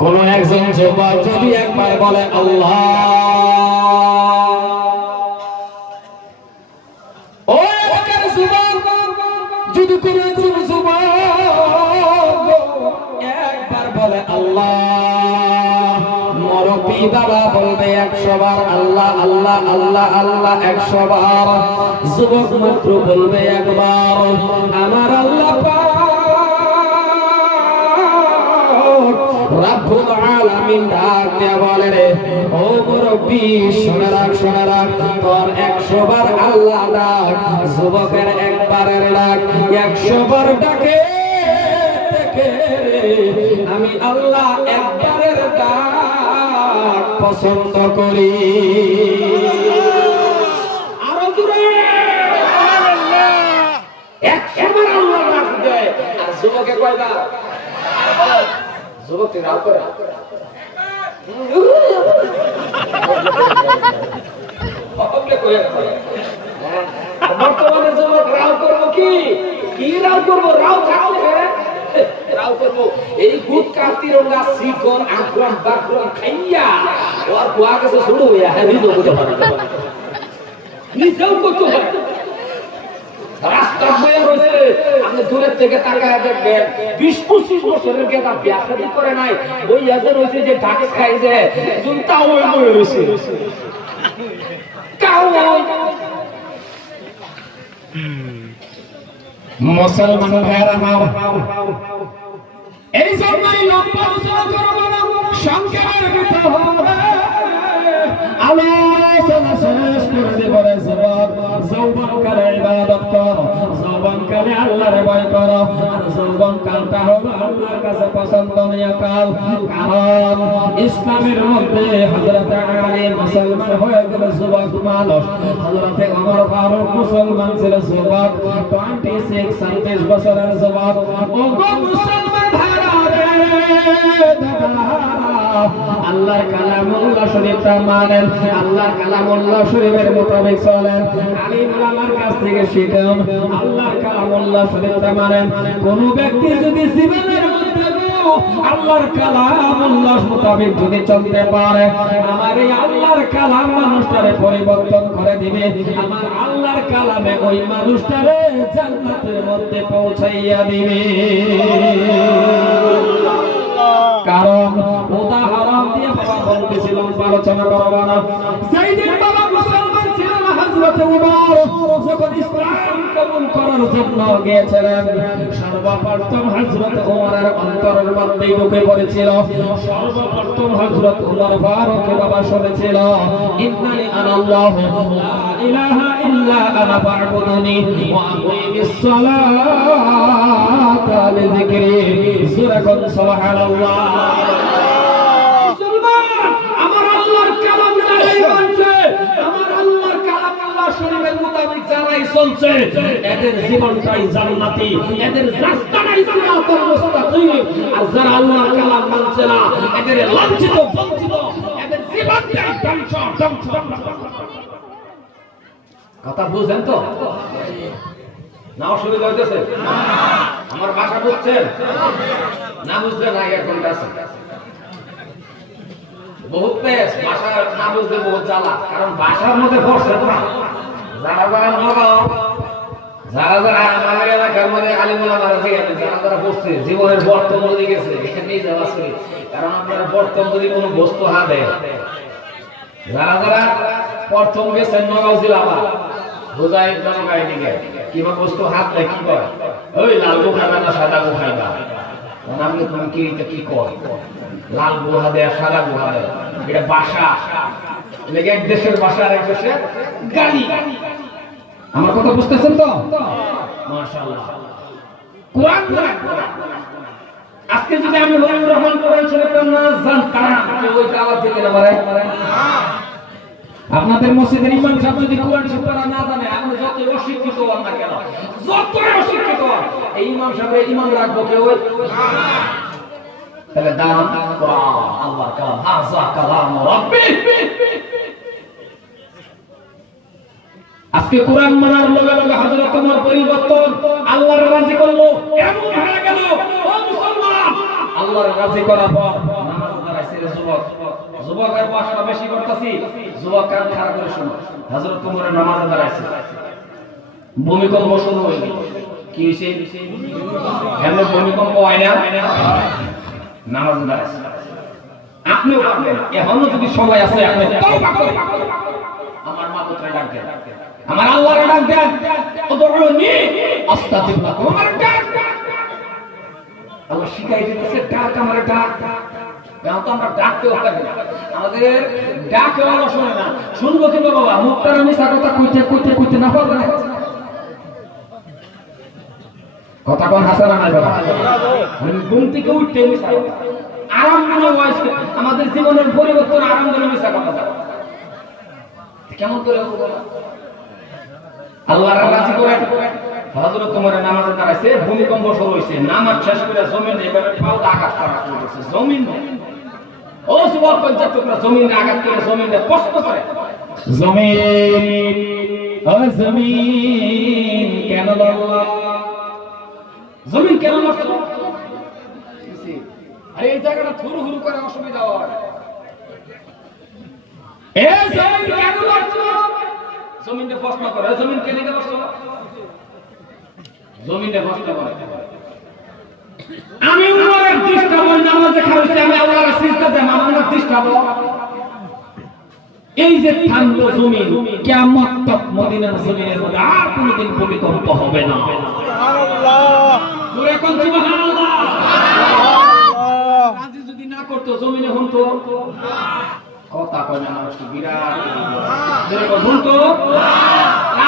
কোন একজন যুবক যদি একবার বলে আল্লাহ, ও এলাকার যুবক, যদি কোন একজন যুবক একবার বলে আল্লাহ, মুরব্বি বাবা বলবে 100 বার আল্লাহ আল্লাহ আল্লাহ আল্লাহ 100 বার, যুবক মাত্র বলবে একবার আমার আল্লাহ পাক রব্বুল আলামিন ডাক দেয়া বলে রে ও মুরব্বি শুনে রাখ তোর 100 বার আল্লাহ ডাক, যুবকের একবারের ডাক 100 বার ডাকে থেকে আমি আল্লাহ একবারের ডাক পছন্দ করি। আরো জোরে 100 বার আল্লাহ ডাক দেয়, আর যুবকে কয়বার? যুবক রাও করে বর্তমানে যুবক রাও করবো কি রাও করবো? রাও থাকলে রাও করবো এই গুট কাতিরঙ্গা শিকন আক্রম বাক্রম খাইয়া ওর কুয়া কাছে শুরু হইয়া নিজেও করতে পারে, নিজেও করতে পারে। রাস্তা বয়ে রয়েছে, আপনি দূরের থেকে তাকায় দেখবেন 20-25 বছরের গেদা ব্যবসা করে নাই, ওই এজে রয়েছে যে ঢাক খাই যে তাও ওই বয়ে রয়েছে, মুসলমান ভাইরা আমার, এই জন্যই লম্বা আলোচনা করবো না, সংক্ষেপের ভিতরে আলোচনা শেষ করে দেব। যুবক যৌবনকালে ইবাদত করো, যৌবনকালে আল্লাহর ভয় করো, আর যৌবনকালটা হলো আল্লাহর কাছে পছন্দনীয় কাল। কারণ ইসলামের মধ্যে হযরত আলী মুসলমান হয়ে গেল যুবক মানুষ, হযরত ওমর ফারুক মুসলমান ছিল যুবক, 26-27 বছরের যুবক। ও মুসলমান ভাইরা রে, আল্লাহর কালামুল্লাহ শরীফটা মানেন, আল্লাহর কালামুল্লাহ শরীফের মোতাবেক চলেন, আলিম ওলামার কাছ থেকে শিখেন, আল্লাহর কালামুল্লাহ শরীফটা মানেন। কোন ব্যক্তি যদি জীবনের মধ্যে আল্লাহর কালামুল্লাহ মোতাবেক যদি চলতে পারে, আমার এই আল্লাহর কালাম মানুষটারে পরিবর্তন করে দিবে, আমার আল্লাহর কালামে ওই মানুষটারে জান্নাতের মধ্যে পৌঁছাইয়া দিবে। কারণ উদাহরণ দিয়ে বাবা বলতেছিলাম, আলোচনা করবো না। সেই দিন বাবা মুসলমান ছিলেন, হযরত ওমর যখন ইসলাম কবুল করার জন্য গিয়েছিলেন, সর্বপ্রথম হযরত ওমরের অন্তরের মধ্যে ঢুকে পড়েছিল, সর্বপ্রথম হযরত ওমর ফারুক বাবা শুনেছিল ইন্নানি আনাল্লাহু লা ইলাহা ইল্লা আনা ফা'বুদুনি ওয়া আকিমিস সালাতা লিযিকরি। সূরা কোন সুবহানাল্লাহ। মুসলমান আমার আল্লাহর কালাম যারাই মানছে, আমার আল্লাহর কালাম আল্লাহ শরীফের মোতাবেক যারাই চলছে, এদের জীবনটাই জান্নাতি, এদের রাস্তাটাই সিরাতুল মুস্তাকিম। আর যারা আল্লাহর কালাম মানছে না, এদের লাঞ্ছিত বঞ্চিত, এদের জীবনটাই ধ্বংস। কথা বুঝেন তো? না অসুবিধা হইতেছে? আমার ভাষা বুঝছেন? না বুঝলে না এখন আছে বহুত পেশ, ভাষা না বুঝলে বহুত জ্বালা। কারণ ভাষার মধ্যে ফরছে না। যারা আমাদের এলাকার মধ্যে আলিমুল আমার আছে, যারা পড়ছে জীবনের বর্তমান যদি গেছে নিয়ে যাওয়া আছে। কারণ আপনারা প্রথম যদি কোনো বস্তু হাতে, যারা প্রথম গেছেন নগাঁও জেলা বোঝাই জনগাই দিকে কিংবা বস্তু হাত দেয় কি কয়, ওই লাল গো খাইবা না সাদা গো খাইবা, আপনি তুমি কি কয় লাল গুহা দেয় সাদা গুহা দেয়, এটা ভাষা, এক দেশের ভাষা আর এক দেশের গালি। আমার কথা বুঝতেছেন তো? মাশাআল্লাহ। কোরআন আজকে যদি আমি হরিউর রহমান কোরআন শরীফটা না জানতাম, ওই কালার থেকে না পারে আপনাদের মসজিদের ইমাম সাহেব যদি কোরআন শরীফ পড়া না জানে, আপনি যতই অশিক্ষিত হন না কেন, যতই অশিক্ষিত হন, এই ইমাম সাহেবের ইমাম রাখবো কেউ? তাহলে দান কোরআন আল্লাহর কালাম, হাযা কালাম রাব্বি। আজকে কোরআন মানার লগে লগে হযরত ওমর পরিবর্তন, আল্লাহর রাজি করলো, এমন হয়ে গেল ও মুসলমান, আল্লাহর রাজি করার পর নামাজ রে যুবক যুবকের বয়সটা বেশি করতেছি যুবক কান খারাপ করে শুনো হযরত ওমর নামাজে দাঁড়াইছে ভূমিকম্প শুরু হয়ে গেল কি হইছে এমন ভূমিকম্প হয় না নামাজে দাঁড়াইছে আপনিও পারবেন এখনো যদি সময় আছে আপনি তওবা করেন আমার মা পুত্র ডাক দেন আমার আল্লাহর ডাক দেন উদউনি আস্তাগফির লাকুম আমার ডাক আল্লাহ শিখাই দিতেছে ডাক আমার ডাক এখন তো আমরা ডাকতে হবে আমাদের ডাকে হলো শুনে না শুনবো কিন্তু বাবা মুখটা মিছা কথা কইতে না পারবে না কথা কোন হাসানা নাই বাবা ঘুম থেকে উঠতে মিছা আরাম মনে হয় আমাদের জীবনের পরিবর্তন আরাম মনে মিছা কথা কেমন করে আল্লাহ রাজি করেন হযরত ওমর নামাজে দাঁড়াইছে ভূমিকম্প শুরু হইছে নামাজ শেষ করে জমিনে এভাবে পাও আঘাত করা শুরু করছে জমিন ও যুবক পঞ্চায়েত টুকরা জমিনে আঘাত করে জমিনে প্রশ্ন করে জমিন ও জমিন কেন লড়লা জমিন কেন লড়ছো আরে এই জায়গাটা থুরু হুরু করে অসুবিধা হয় এ জমিন কেন লড়ছো জমিনে প্রশ্ন করে জমিন কেন লড়ছো জমিনে প্রশ্ন করে আমি উমরের ডিস্টার্ব নামাজে খাইছি আমি আল্লাহর সিজদা দেব আমার ডিস্টার্ব এই যে থামলো জমিন কিয়ামত তক মদিনার জমিনের মধ্যে আর কোনদিন ভূমিকম্প হবে না সুবহানাল্লাহ জোরে কোন সুবহানাল্লাহ রাজি যদি না করতো জমিনে হতো কথা কয় না মানুষ বিরাট জোরে কোন হতো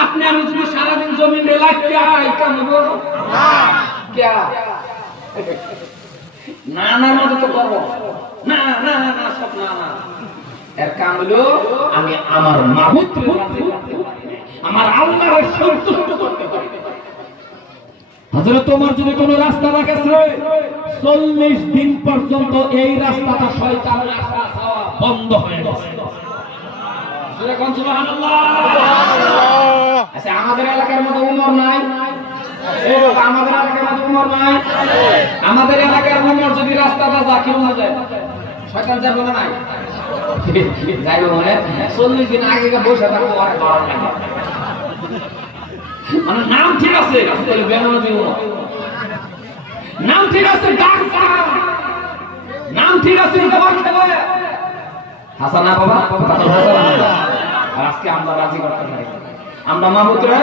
আপনি আমি যদি সারা দিন জমিনে লাগতে আই কামবো না क्या না না মত তো করব না না না সব না না এর কাম হলো আমি আমার মাবুদকে রাজি করতে পারি আমার আল্লাহর সন্তুষ্ট করতে পারি হযরত ওমর যদি কোন রাস্তা রাখেছে 40 দিন পর্যন্ত এই রাস্তাটা শয়তানের আসা যাওয়া বন্ধ হয়ে গেছে সুবহানাল্লাহ কোন সুবহানাল্লাহ আচ্ছা আমাদের এলাকার মধ্যে ওমর নাই আমাদের এলাকার মধ্যে ওমর নাই আমাদের এলাকার ওমর যদি রাস্তাটা জাকি হয়ে যায় শয়তান যাবে না নাই যাইবো মানে 40 দিন আগে বসে থাকবো আর ডর লাগে মানে নাম ঠিক আছে তাহলে বেনামাজি ওমর নাম ঠিক আছে ডাক্তার নাম ঠিক আছে জবান খেলে হাসানা বাবা হাসানা আর আজকে আমরা রাজি করতে পারি আমরা মাহমুদরা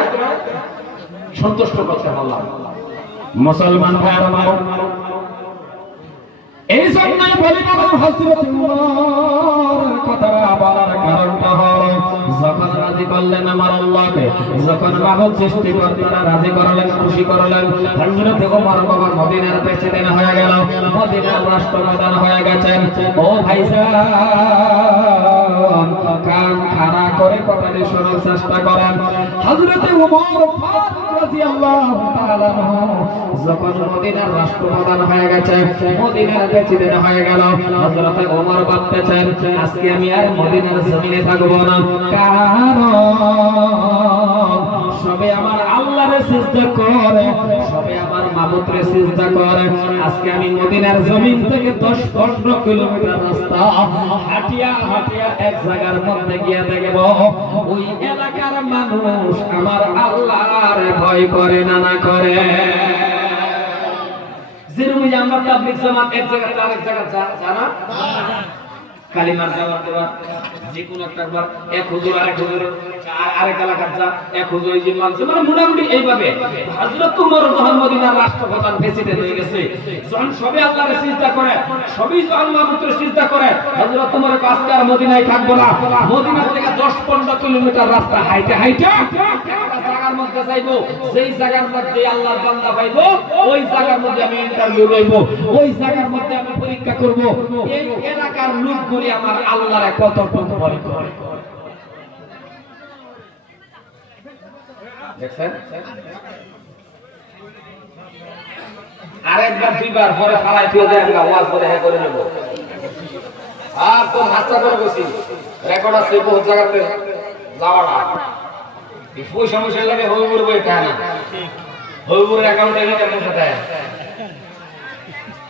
সন্তুষ্ট করতে পারলাম মুসলমান ভাইরা আমার এই জন্যই বলি না হযরত ওমর কথাটা বলার কারণটা হলো যখন রাজি করলেন আমার আল্লাহকে যখন মাহবুব সৃষ্টিকর্তারা রাজি করলেন খুশি করলেন হযরত ওমর বাবা মদিনার প্রেসিডেন্ট হয়ে গেল মদিনার রাষ্ট্রপ্রধান হয়ে গেছেন ও ভাইজান কান খাড়া করে কথাটি শোনার চেষ্টা করেন হযরত ওমর ফারুক রাদিয়াল্লাহু তাআলা যখন মদিনার রাষ্ট্রপ্রধান হয়ে গেছে মদিনার প্রেসিডেন্ট হয়ে গেল হযরত ওমর ভাবতেছেন আজকে আমি আর মদিনার জমিনে থাকব না কারণ সবে আমার আল্লাহরে সিজদা করে সবে আমার মাবুদরে সিজদা করে আজকে আমি মদিনার জমিন থেকে 10-15 কিলোমিটার রাস্তা হাঁটিয়া এক জায়গার মধ্যে গিয়ে দেখব ওই এলাকার মানুষ আমার আল্লাহরে ভয় করে না করে যেরকম আমরা তাবলীগ জামাত এক জায়গা থেকে আরেক জায়গা জানা কালিমার দাওয়াত দেওয়া যে কোন একবার এক হুজুর আরেক হুজুর আরেক এলাকার যা এক হুজুর এই যে মানছে মানে মোটামুটি এইভাবে হযরত ওমর যখন মদিনার রাষ্ট্রপ্রধান প্রেসিডেন্ট হয়ে গেছে যখন সবে আল্লাহর সিজদা করে সবই যখন মাহবুবের সিজদা করে হযরত ওমর আজকে আর মদিনায় থাকবো না মদিনা থেকে 10-15 কিলোমিটার রাস্তা হাইটে জায়গার মধ্যে যাইবো যেই জায়গার মধ্যে আল্লাহর বান্দা পাইবো ওই জায়গার মধ্যে আমি ইন্টারভিউ লইব ওই জায়গার মধ্যে আমি পরীক্ষা করব এই এলাকার লোকগুলি আমার আল্লাহর কতটুকু ভয় করে দেখছেন আরেকবার দুইবার পরে ফালাই দিয়ে দেন ওয়াজ করে হে করে নেব আর তো হাসা করে বসি রেকর্ড আছে বহুত জায়গাতে যাওয়াটা এই সমস্যা লাগে হইবুর বই তা না হইবুর অ্যাকাউন্টে গিয়ে পয়সা দেয়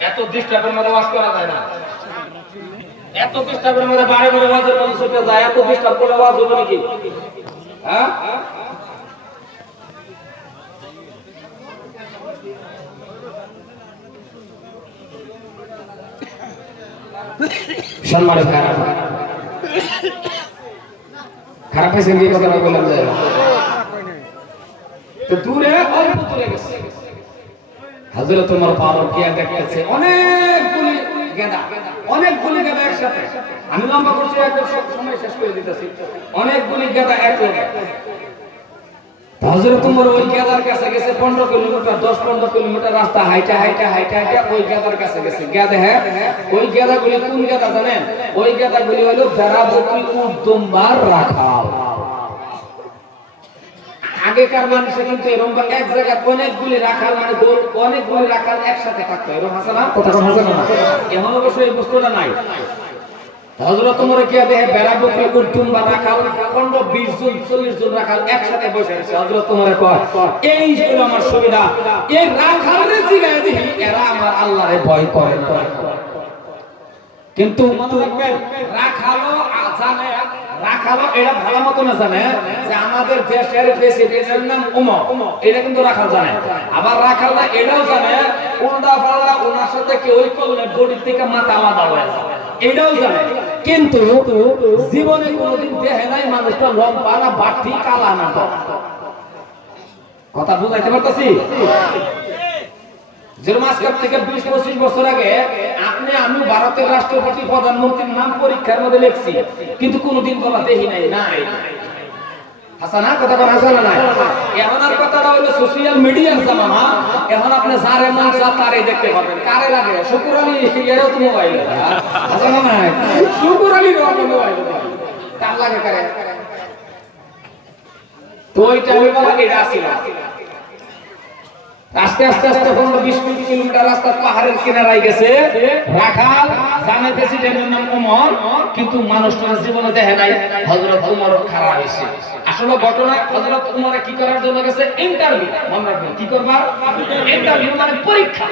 এত ডিস্টার্বের মধ্যে ওয়াজ করা যায় না এত পৃষ্ঠাবের মধ্যে বারে বারে ওয়াজের মধ্যে ছুটে যায়, এত পৃষ্ঠা পড়লে ওয়াজ হবে নাকি? হ্যাঁ, সম্মানিত খারাপ খারাপ হয়েছে কি কথা বললাম যে তো দূরে অল্প দূরে গেছে হযরত ওমর ফারুক গিয়া দেখতেছে অনেকগুলি গেদা একসাথে। আমি লম্বা করছি, একদম সময় শেষ করে দিতেছি। অনেকগুলি গেদা একসাথে। হযরত ওমর ওই গেদার কাছে গেছে 15 কিলোমিটার 10-15 কিলোমিটার রাস্তা হাইটা ওই গেদার কাছে গেছে। গেদা হ্যাঁ, ওই গেদাগুলি কোন গেদা জানেন? ওই গেদাগুলি হলো ভেড়া, বকরি, উট, দুম্বার রাখাল। আগেকার মানুষে কিন্তু এরকম এক জায়গায় অনেকগুলি রাখাল, মানে অনেকগুলি রাখাল একসাথে থাকতো। এরকম আছে না? কথা আছে না? এখন অবশ্য এই বস্তুটা নাই। হযরত ওমর কি দেখে ভেড়া, বকরি, উট, দুম্বার রাখাল 15-20 জন 40 জন রাখাল একসাথে বসে আছে। হযরত ওমর কয়, এই হলো আমার সুবিধা, এই রাখালরে জিগায় দেখি এরা আমার আল্লাহরে ভয় করে না। কিন্তু মনে রাখবেন, রাখালো এরা ভালো মতো না জানে যে আমাদের দেশের প্রেসিডেন্টের নাম ওমর, এটা কিন্তু রাখাল জানে। আবার রাখালরা এটাও জানে উল্টা পাল্টা ওনার সাথে কেউ করলে বডি থেকে মাথা আলাদা হয়ে যায়, এটাও জানে। কিন্তু জীবনে কোনোদিন দেখে নাই মানুষটা লম্বা না বাড়তি কালা না। কথা বুঝাইতে পারতেছি? যেরকম আজকের থেকে 20-25 বছর আগে আপনি আমি ভারতের রাষ্ট্রপতি প্রধানমন্ত্রীর নাম পরীক্ষার মধ্যে লিখছি, কিন্তু কোনোদিন বলা দেখি নাই। হাসানা কথা বলা হাসানা নাই। এখন আর কথাটা হলো সোশ্যাল মিডিয়ার জামানা। এখন আপনি যারে মন চায় তারই দেখতে পাবেন। কারে লাগে? শুকুর আলী এরও তো মোবাইল হাসানা নাই, শুকুর আলীর মোবাইল কার লাগে কারে? তো ওই টাইমে বলা এটা আসিল। আস্তে 15-20 কিলোমিটার রাস্তা পাহাড়ের কিনারায় গেছে। রাখাল জানে প্রেসিডেন্টের নাম ওমর, কিন্তু মানুষটা জীবনে দেখে নাই। হযরত ওমর খারাপ হয়েছে। আসলে ঘটনা হযরত ওমর কি করার জন্য গেছে? ইন্টারভিউ। মনে রাখবেন, কি করবার? ইন্টারভিউ মানে পরীক্ষা।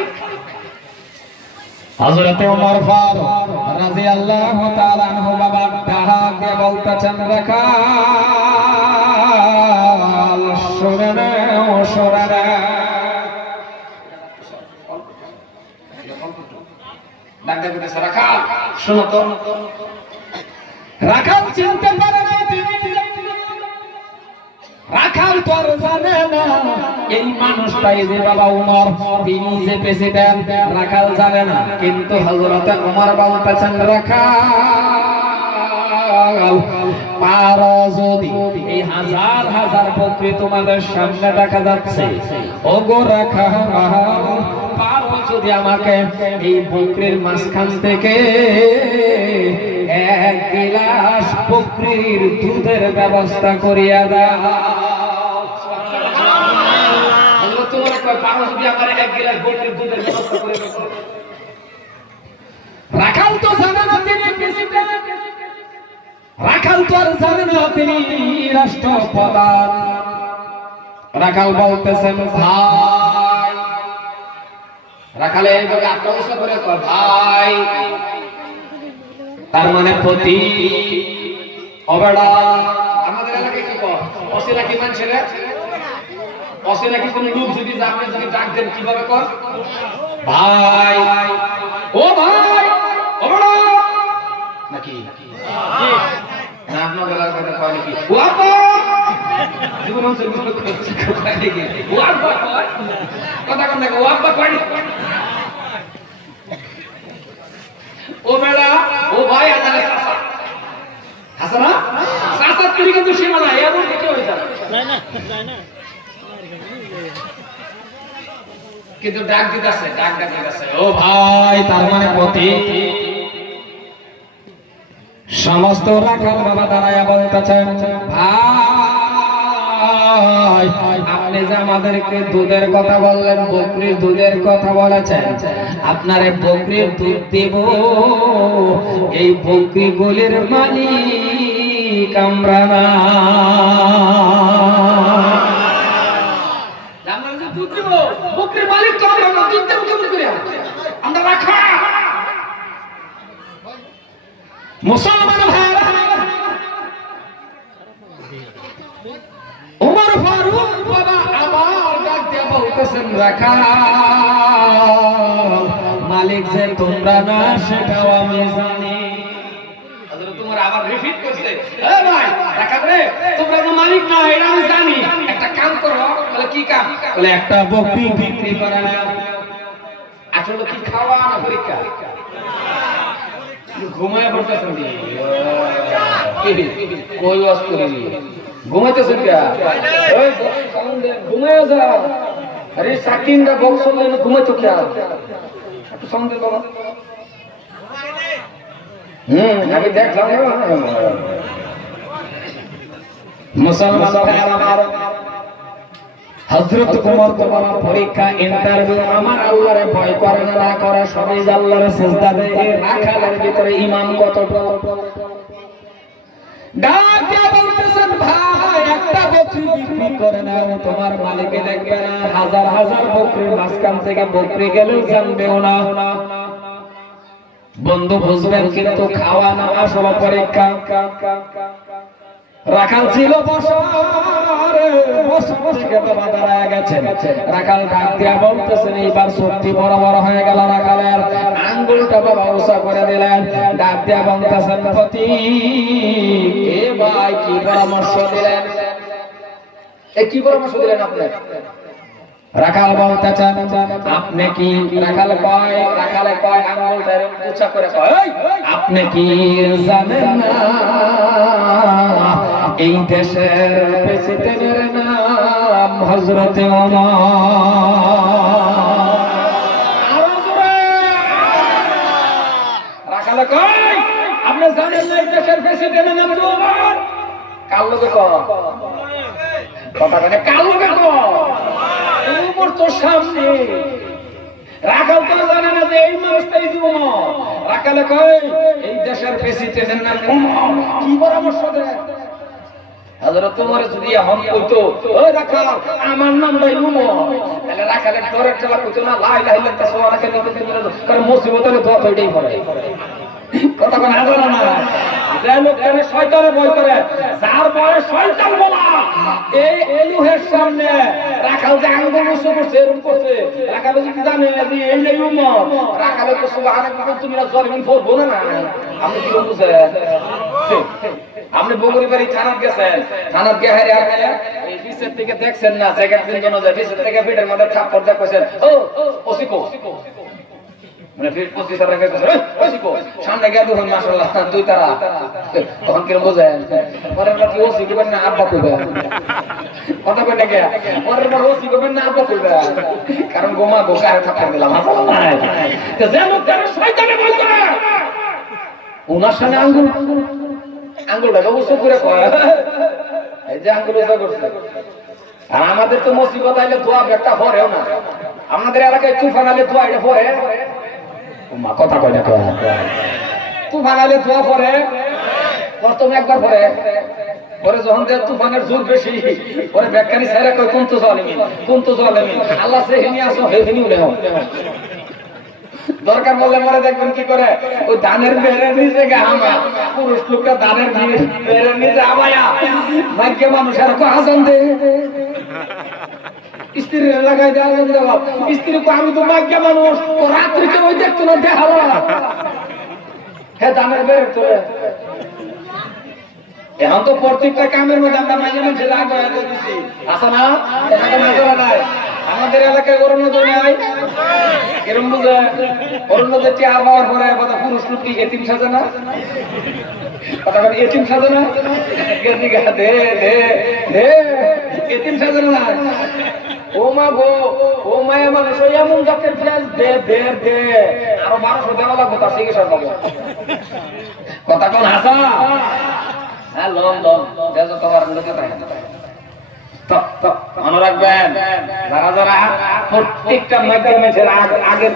হযরত ওমর ফারুক রাদিয়াল্লাহু তাআলা আনহু বাবা ডাকে বলতেছেন, রাখাল শুনে নাও, শুনে নাও। রাখাল শোনো তো। রাখাল চিনতে পারে না, রাখাল তো আর জানে না এই মানুষটাই যে বাবা ওমর, তিনি যে প্রেসিডেন্ট, রাখাল জানে না। কিন্তু হযরত ওমর বলতেছেন, রাখাল পারো যদি এই হাজার হাজার বকরি তোমাদের সামনে দেখা যাচ্ছে, ওগো রাখাল পারো যদি আমাকে এই বকরির মাঝখান থেকে 1 গিলাস বকরির দুধের ব্যবস্থা করিয়া দাও। রাখাল তো জানে না তিনি প্রেসিডেন্ট, রাখাল তো আর জানে না তিনি রাষ্ট্রপ্রধান। রাখাল বলতেছেন, ভাই। রাখালে আত্মবিশ্বাস করে ভাই, তার মানে প্রতি অবেড়া। আমাদের এলাকায় কি কর অসে নাকি মানুষের অসে নাকি কোন লোক যদি আপনি যদি ডাক দেন কিভাবে কর? ভাই, ও ভাই, অবেড়া নাকি? না আপনার এলাকায় কয় নাকি ও আপা? জীবন মানুষের ও আপা কথা কন না, ও আপা কয় নাকি? ও বেড়া, ও ভাই, আদালে চাচা হাসানা চাচার থেকে কিন্তু সীমা নাই, এমন কিছু হয়ে যায় না। কিন্তু ডাক দিতেছে, ডাক দিতেছে, ও ভাই, তার মানে প্রতি সমস্ত রাখাল বাবা দাঁড়ায়া বলতেছেন, ভাই, আপনি যে আমাদেরকে দুধের কথা বললেন, বকরির দুধের কথা বলেছেন, আপনারে বকরির দুধ দেব, এই বকরি গুলির মালিক আমরা না। আমরা যে দুধ দেব, বকরির মালিক তো আমরা না, দুধ দেব কেমন করে? আমরা রাখা মুসলমান ভাইরা, ওমর ফারুক বাবা আমার ডাক দিয়ে বলতেছেন, রাখাল মালিক যে তোমরা না সেটাও আমি জানি। তোমার আবার রিপিট করছে, এ ভাই রাখাল রে, তোমরা যে মালিক না এটা আমি জানি, একটা কাম করো। বলে কি কাম? বলে একটা বকরি বিক্রি করে নাও। আসলে কি খাওয়া না পরীক্ষা? ঘুমায় পড়তেছেন কই ওয়াজ করি, ঘুমাইতেছেন কে? ওই ঘুমায় যা। আরে সাকিনটা বক্স নিয়ে ঘুমাইতো কে? একটু সাউন্ড দে বাবা। আমি দেখলাম মুসলমান ভাইরা আমার, হযরত ওমর তোমার পরীক্ষা ইন্টারভিউ, আমার আল্লাহরে ভয় করে না না করে সবাই আল্লাহরে সিজদা দেয়। রাখালের ভিতরে ঈমান কতটুকু? ডাক দিয়ে বলতেছেন, ভাই একটা বকরি বিক্রি করে নাও, তোমার মালিকে দেখবে না। হাজার হাজার বকরির মাঝখান থেকে বকরি গেলেও জানবেও না। বন্ধু বুঝবেন কিন্তু খাওয়া না আসলে পরীক্ষা। রাখাল ছিল রাখাল ডাক দিয়া বলতেছেন, এইবার শক্তি বড় বড় হয়ে গেল। রাখালের আঙ্গুলটা বাবা উঁচা করে দিলেন, ডাক দিয়া বলতেছেন, পতি এ ভাই কি পরামর্শ দিলেন? কি পরামর্শ দিলেন আপনি? রাখাল বলতেছেন, আপনি কি? রাখালে কয় আঙ্গুলটা উঁচা করে কয়, আপনি কি জানেন না এই দেশের প্রেসিডেন্টের নাম হযরত ওমর? রাখালে কয়, আপনি জানেন না এই দেশের প্রেসিডেন্টের নাম ওমর? কার লোকে কয় কথা, মানে কার লোকে কয়? ওমর তো সামনে। রাখাল তো জানে না যে এই মানুষটাই ওমর। রাখালে কয়, এই দেশের প্রেসিডেন্টের নাম ওমর। কি পরামর্শ দেয়? হযরত ওমর যদি এখন কইতো, ওই রাখাল আমার নাম ভাই ওমর, তাহলে রাখালের ডরের ঠেলা কইতো না লা ইলাহা ইল্লাল্লাহ সুবহানাকা ইন্নী কুনতু মিনাজ জালিমিন, কারণ মুসিবতের দোয়া তো এটাই পড়ে। কথা কোন আজান না, যে লোকের শয়তানের ভয় করে, যার ভয়ে শয়তান বলা, এই এলুহের সামনে রাখাল যে আঙ্গুল উঁচু করছে, এরকম করছে, রাখাল যদি জানে যে এই লাই ওমর, রাখালে তো সুবহানাকা কুনতু মিনাজ জালিমিন পড়বো না। আপনি কি বুঝছেন? আপনি বগুড়ি বাড়ি থানাত গেছেন, থানাত গিয়ে হারে এই পিছের থেকে দেখছেন না, জায়গা তিন জন যায়, পিছের থেকে পিঠের মধ্যে থাপ্পড় দেয়, কইছেন, ও ওসিকো, মানে ফির 25 টাকা কইছে, ওসিকো সামনে গিয়ে দেখুন মাশাআল্লাহ দুই তারা। তখন কি বুঝেন? পরের বার কি ওসি কইবেন না আব্বা কইবেন? কথা কই না কে? পরের বার ওসি কইবেন না আব্বা কইবেন? কারণ গোমা গোকারে থাপ্পড় দিলাম। তো যেন তার শয়তানে ভয় করে, ওনার সামনে আঙ্গুলটা উঁচু করে কয়, এই যে আঙ্গুল উঁচু করছে। আর আমাদের তো মুসিবত আইলে দোয়া একটা পড়েও না। আমাদের এলাকায় তুফান আইলে দোয়া এটা পড়ে, কথা কয় না কয়, তুফান আইলে দোয়া পড়ে, প্রথমে একবার পড়ে, পরে যখন যে তুফানের জোর বেশি, পরে ব্যাখ্যানি ছেড়ে কয় কুনতু জালিমিন, কুনতু জালিমিন, আল্লাহ সে হিনি আসো হেহিনি উলেও। দরকার বললে মরে দেখবেন কি করে, ওই ধানের বেড়ের নিচে গাহামা, পুরুষ লোকটা ধানের বেড়ের নিচে আমায়া, ভাগ্য মানুষের আজান দে, স্ত্রী লাগাই দেয় আজান দেওয়া। স্ত্রী কো আমি তো ভাগ্য মানুষ, ও রাত্রিতে ওই দেখতো না দেখালো, হ্যাঁ ধানের বেড়ের তোলে। এখন তো প্রত্যেকটা কামের মধ্যে আমরা মাঝে মাঝে লাগ হয়ে দিচ্ছি, আসা না? এলাকায় নজর নাই, আমাদের এলাকায় অরণ্যদয় নাই। এরকম বুঝে অরণ্যদয় চেয়ার পাওয়ার পরে কথা পুরুষ লোক কি এতিম সাজে না? কথা বলে এতিম সাজে না? দে দে দে এতিম সাজে না? ও মা গো, ও মায়া মানুষ এমন জাতের ফ্রেশ দে দে দে, আরো 1200 দেওয়া লাগবে তার চিকিৎসা পাবো। কথা কোন হাসা? হ্যাঁ লম লম দেশ তোমার লোকে তাই মনে রাখবেন, যারা যারা প্রত্যেকটা মাধ্যমে আগের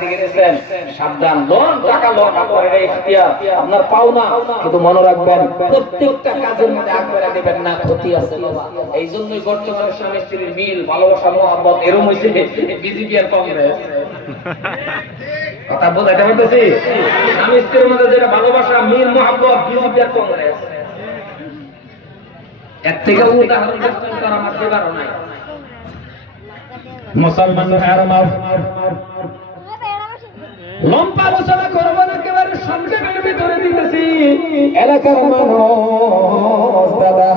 দিকে গেছেন সাবধান, লোন টাকা লোন আপনার ইখতিয়ার, আপনার পাওনা, কিন্তু মনে রাখবেন প্রত্যেকটা কাজের মধ্যে আগ্রহ দিবেন না, ক্ষতি আছে বাবা। এই জন্যই বর্তমানে স্বামী স্ত্রীর মিল, ভালোবাসা, মহব্বত এরকম হয়েছে বিজেপি আর কংগ্রেস। কথা বোঝাতে পারতেছি? স্বামী স্ত্রীর মধ্যে যেটা ভালোবাসা, মিল মোহাম্মত, বিজেপি আর কংগ্রেস, এর থেকে উদাহরণ তারা মারতে পারো নাই। মুসলমান ভাইয়ের আমার, লম্বা আলোচনা করবো না, একেবারে সংক্ষেপের ভিতরে দিতেছি। এলাকার মানুষ দাদা,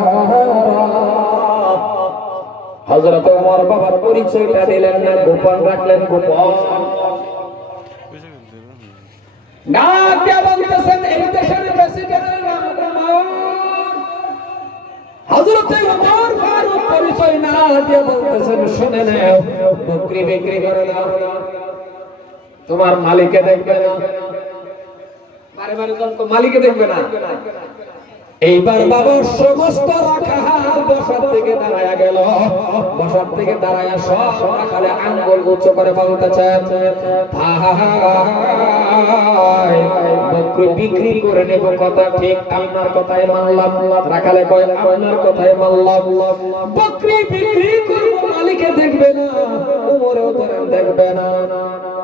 হযরত ওমর বাবার পরিচয়টা দিলেন না, গোপন রাখলেন, গোপন। ডাক দিয়ে বলতেছেন, এই দেশের প্রেসিডেন্টের নাম ওমর। হযরত ওমর ফারুক পরিচয় না দিয়ে বলতেছেন, শুনে নাও, বকরি বিক্রি করে দাও, তোমার মালিককে দেখবে না, বারে বারে মালিককে দেখবে না। এইবার বাবার সমস্ত রাখাল বসার থেকে দাঁড়ায়া গেল, বসার থেকে দাঁড়ায়া সব রাখালে আঙ্গুল উচ্চ করে বলতেছে, ভাই বকরি বিক্রি করে নেব, কথা ঠিক, আপনার কথাই মানলাম। রাখালে কয়, আপনার কথাই মানলাম, বকরি বিক্রি করব, মালিকে দেখবে না, ওমরেও ধরেন দেখবে না।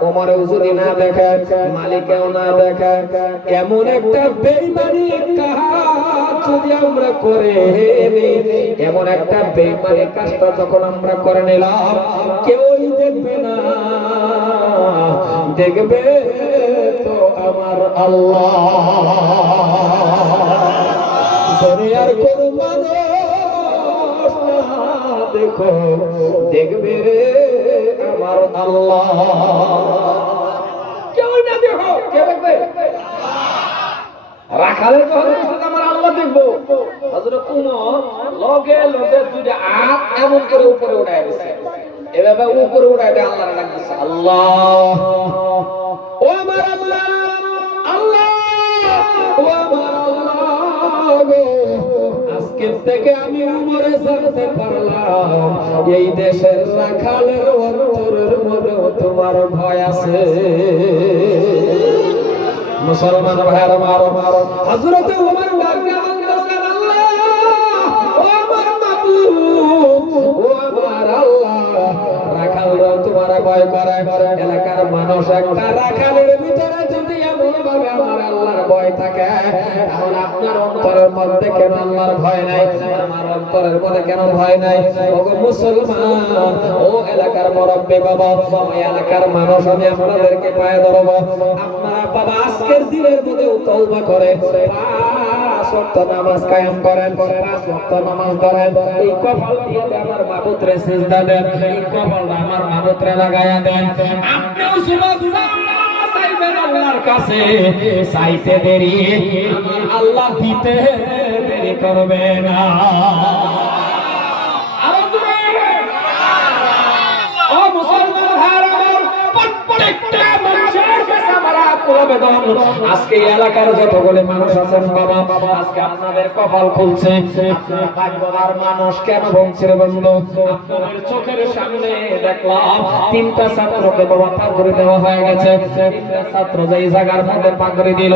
ওমরেও যদি না দেখে, মালিকেও না দেখে, এমন একটা বেঈমানি কাজ যদি আমরা করে নিই, এমন একটা বেঈমানি কাজটা যখন আমরা করে নিলাম, কেউই দেখবে না, দেখবে তো আমার আল্লাহ। দুনিয়ার কোন মানুষ না দেখো, দেখবে আমার আল্লাহ। কেউ না দেখো, কে দেখবে? রাখালের কথা আমার আল্লাহ দেখবো। হযরত ওমর লগে লগে দুইটা হাত এমন করে উপরে উঠায় দিয়েছে, এভাবে উপরে উঠায় দিয়ে আল্লাহর ডাক দিয়েছে, আল্লাহ, ও আমার আল্লাহ, আল্লাহ, ও আমার আল্লাহ গো, আজকে থেকে আমি ওমরে জানতে পারলাম, এই দেশের রাখালের অন্তরের মধ্যে তোমার ভয় আছে। মুসলমান ভাইয়ের আমার, হযরত ওমর ডাক দিয়ে বলতেছেন, আল্লাহ, ও আমার মাবুদ, ও আমার আল্লাহ, রাখালরা তোমার ভয় করে। এলাকার মানুষ একটা রাখালের ভিতরে যদি এমন ভাবে আমার আল্লাহর ভয় থাকে, তাহলে আপনার অন্তরের মধ্যে কেন আল্লাহর ভয় নাই? আমার অন্তরের মধ্যে কেন ভয় নাই? ওগো মুসলমান, ও এলাকার মুরব্বি বাবা, ওই এলাকার মানুষ, আমি আপনাদেরকে পায়ে ধরবো, আপনারা বাবা আজকের দিনের মধ্যে তওবা করে 5 ওয়াক্ত নামাজ কায়েম করেন, 5 ওয়াক্ত নামাজ ধরেন, এই কপাল দিয়ে আমার মাবুদরে সিজদা দেন, এই কপালটা আমার মাবুদরে লাগায়া দেন। আপনিও যুবক চাইবেন আল্লাহর কাছে, চাইতে দেরি আমার আল্লাহ দিতে দেরি করবে না। ও মুসলমান ভাইরা, প্রত্যেকটা মানুষের কাছে আমার আবেদন, আজকে এলাকার যতগুলো মানুষ আছেন বাবা, আজকে আপনাদের কপাল খুলছে, আপনারা ভাগ্যবান মানুষ। কেন বলছি রে বন্ধু? আপনাদের চোখের সামনে দেখলাম 3টা ছাত্রকে বাবা পাগড়ি দেওয়া হয়ে গেছে। 3টা ছাত্র যেই জায়গার মধ্যে পাগড়ি দিল,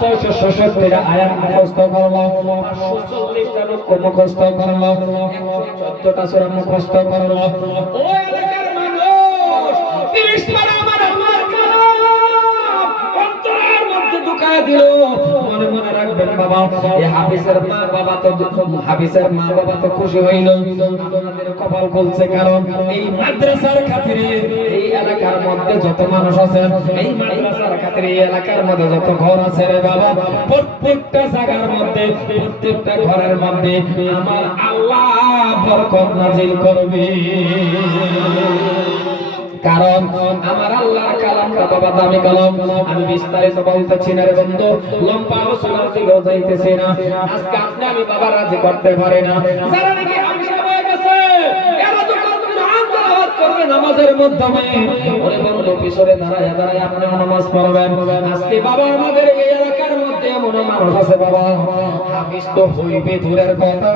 6666টা আয়াত মুখস্থ করলো, 540টা রুকু মুখস্থ করলো, 114টা সূরা মুখস্থ করলো। ও এলাকার মানুষ, 30 বার আমার আল্লাহর কালাম অন্তরের মধ্যে ঢুকায় দিল। মনে মনে রাখবেন বাবা, এই হাফিজের মা বাবা তো খুশি হইল, আপনাদের কপাল খুলছে। কারণ এই মাদ্রাসার খাতিরে এই এলাকার মধ্যে যত মানুষ আছেন, এই মাদ্রাসার খাতিরে এই এলাকার মধ্যে যত ঘর আছে রে বাবা, প্রত্যেকটা জায়গার মধ্যে, প্রত্যেকটা ঘরের মধ্যে আমার আল্লাহ বরকত নাজিল করবে। কারণ আমার আল্লাহর কালামটা বাবা দামি কালাম। আমি বিস্তারিত বলতেছি না রে বন্ধু, লম্বা আলোচনার দিকেও যাইতেছি না। আজকে আপনি আমি বাবা রাজি করতে পারি না। যারা নাকি হাফেজ হয়ে গেছে, এরা যখন কোরআন তেলাওয়াত করবে নামাজের মাধ্যমে, ওরে বন্ধু পিছনে দাঁড়ায় দাঁড়ায় আপনি নামাজ পড়বেন। আজকে বাবা আমাদের এই এলাকার মধ্যে এমন মানুষ আছে বাবা, হাফেজ তো হইবে দূরের কথা,